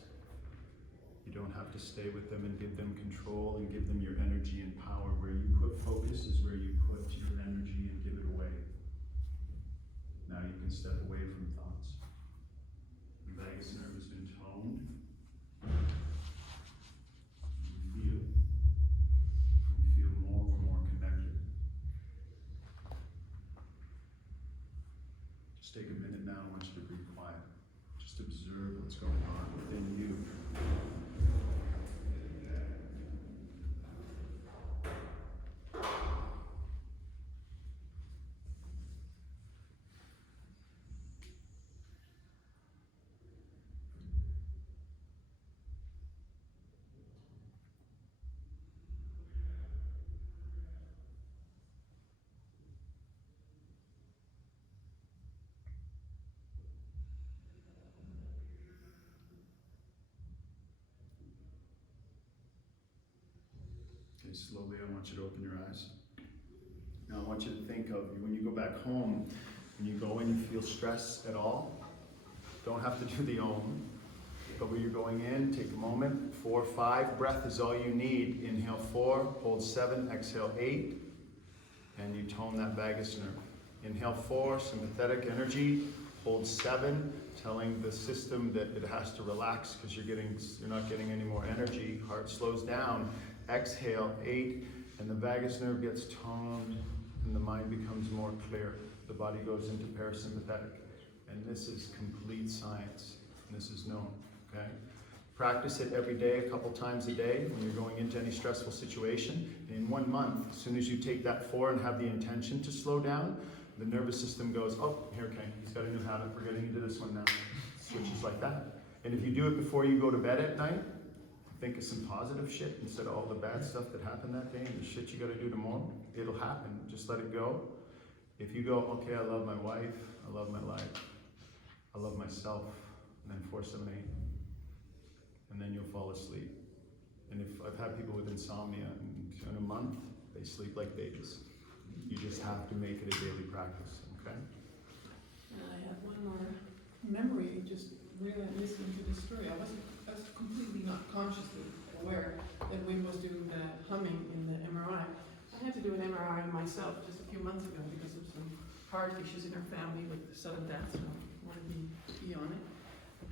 You don't have to stay with them and give them control and give them your energy and power. Where you put focus is where you put your energy and give it away. Now you can step away from thoughts. The vagus nerve has been toned. You feel more connected. Just take a minute now. I want you to be quiet. Just observe what's going on within you. Okay, slowly I want you to open your eyes. Now I want you to think of when you go back home, when you go in, you feel stress at all. Don't have to do the Om. But when you're going in, take a moment. 4, 5, breath is all you need. Inhale 4, hold 7, exhale 8, and you tone that vagus nerve. Inhale 4, sympathetic energy, hold 7, telling the system that it has to relax because you're not getting any more energy. Heart slows down. Exhale 8, and the vagus nerve gets toned, and the mind becomes more clear. The body goes into parasympathetic, and this is complete science. And this is known. Okay? Practice it every day, a couple times a day when you're going into any stressful situation. And in 1 month, as soon as you take that 4 and have the intention to slow down, the nervous system goes, oh, here, okay, he's got a new habit, we're getting into this one now. Switches like that. And if you do it before you go to bed at night, think of some positive shit instead of all the bad stuff that happened that day and the shit you gotta do tomorrow. It'll happen, just let it go. If you go, okay, I love my wife, I love my life, I love myself, and then 4, 7, 8. And then you'll fall asleep. And if I've had people with insomnia, and in a month, they sleep like babies. You just have to make it a daily practice, okay? And I have one more memory, just really listening to this story. I was completely not consciously aware that Wim was doing the humming in the MRI. I had to do an MRI myself just a few months ago because of some heart issues in our family with sudden death, so I wanted to be on it.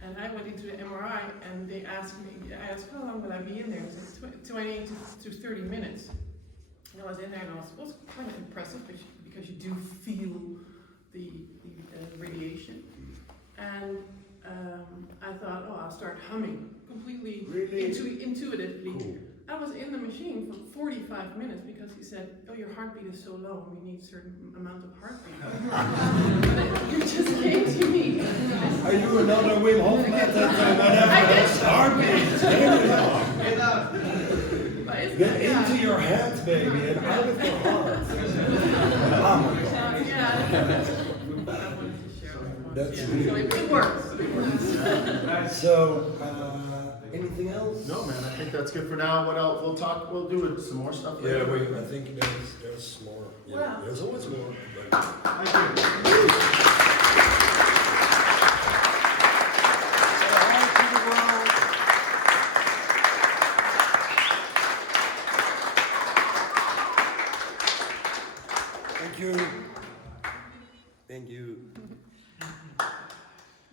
And I went into the MRI and they asked me, I asked, how long will I be in there? It said 20 to 30 minutes. And I was in there and it was kind of impressive because you do feel the radiation. And I thought, oh, I'll start humming completely intuitively. Cool. I was in the machine for 45 minutes because he said, oh, your heartbeat is so low and we need a certain amount of heartbeat. But you just came to me. Are you another Wim Hof method? Heartbeat. Get into your head, baby, and out of your heart. Oh my God. Yeah. That's So weird. it works. So, anything else? No, man, I think that's good for now. What else? We'll do some more stuff Yeah, later. I think there's more. Yeah, Wow. there's always more. But Thank you. Thank you. Thank you.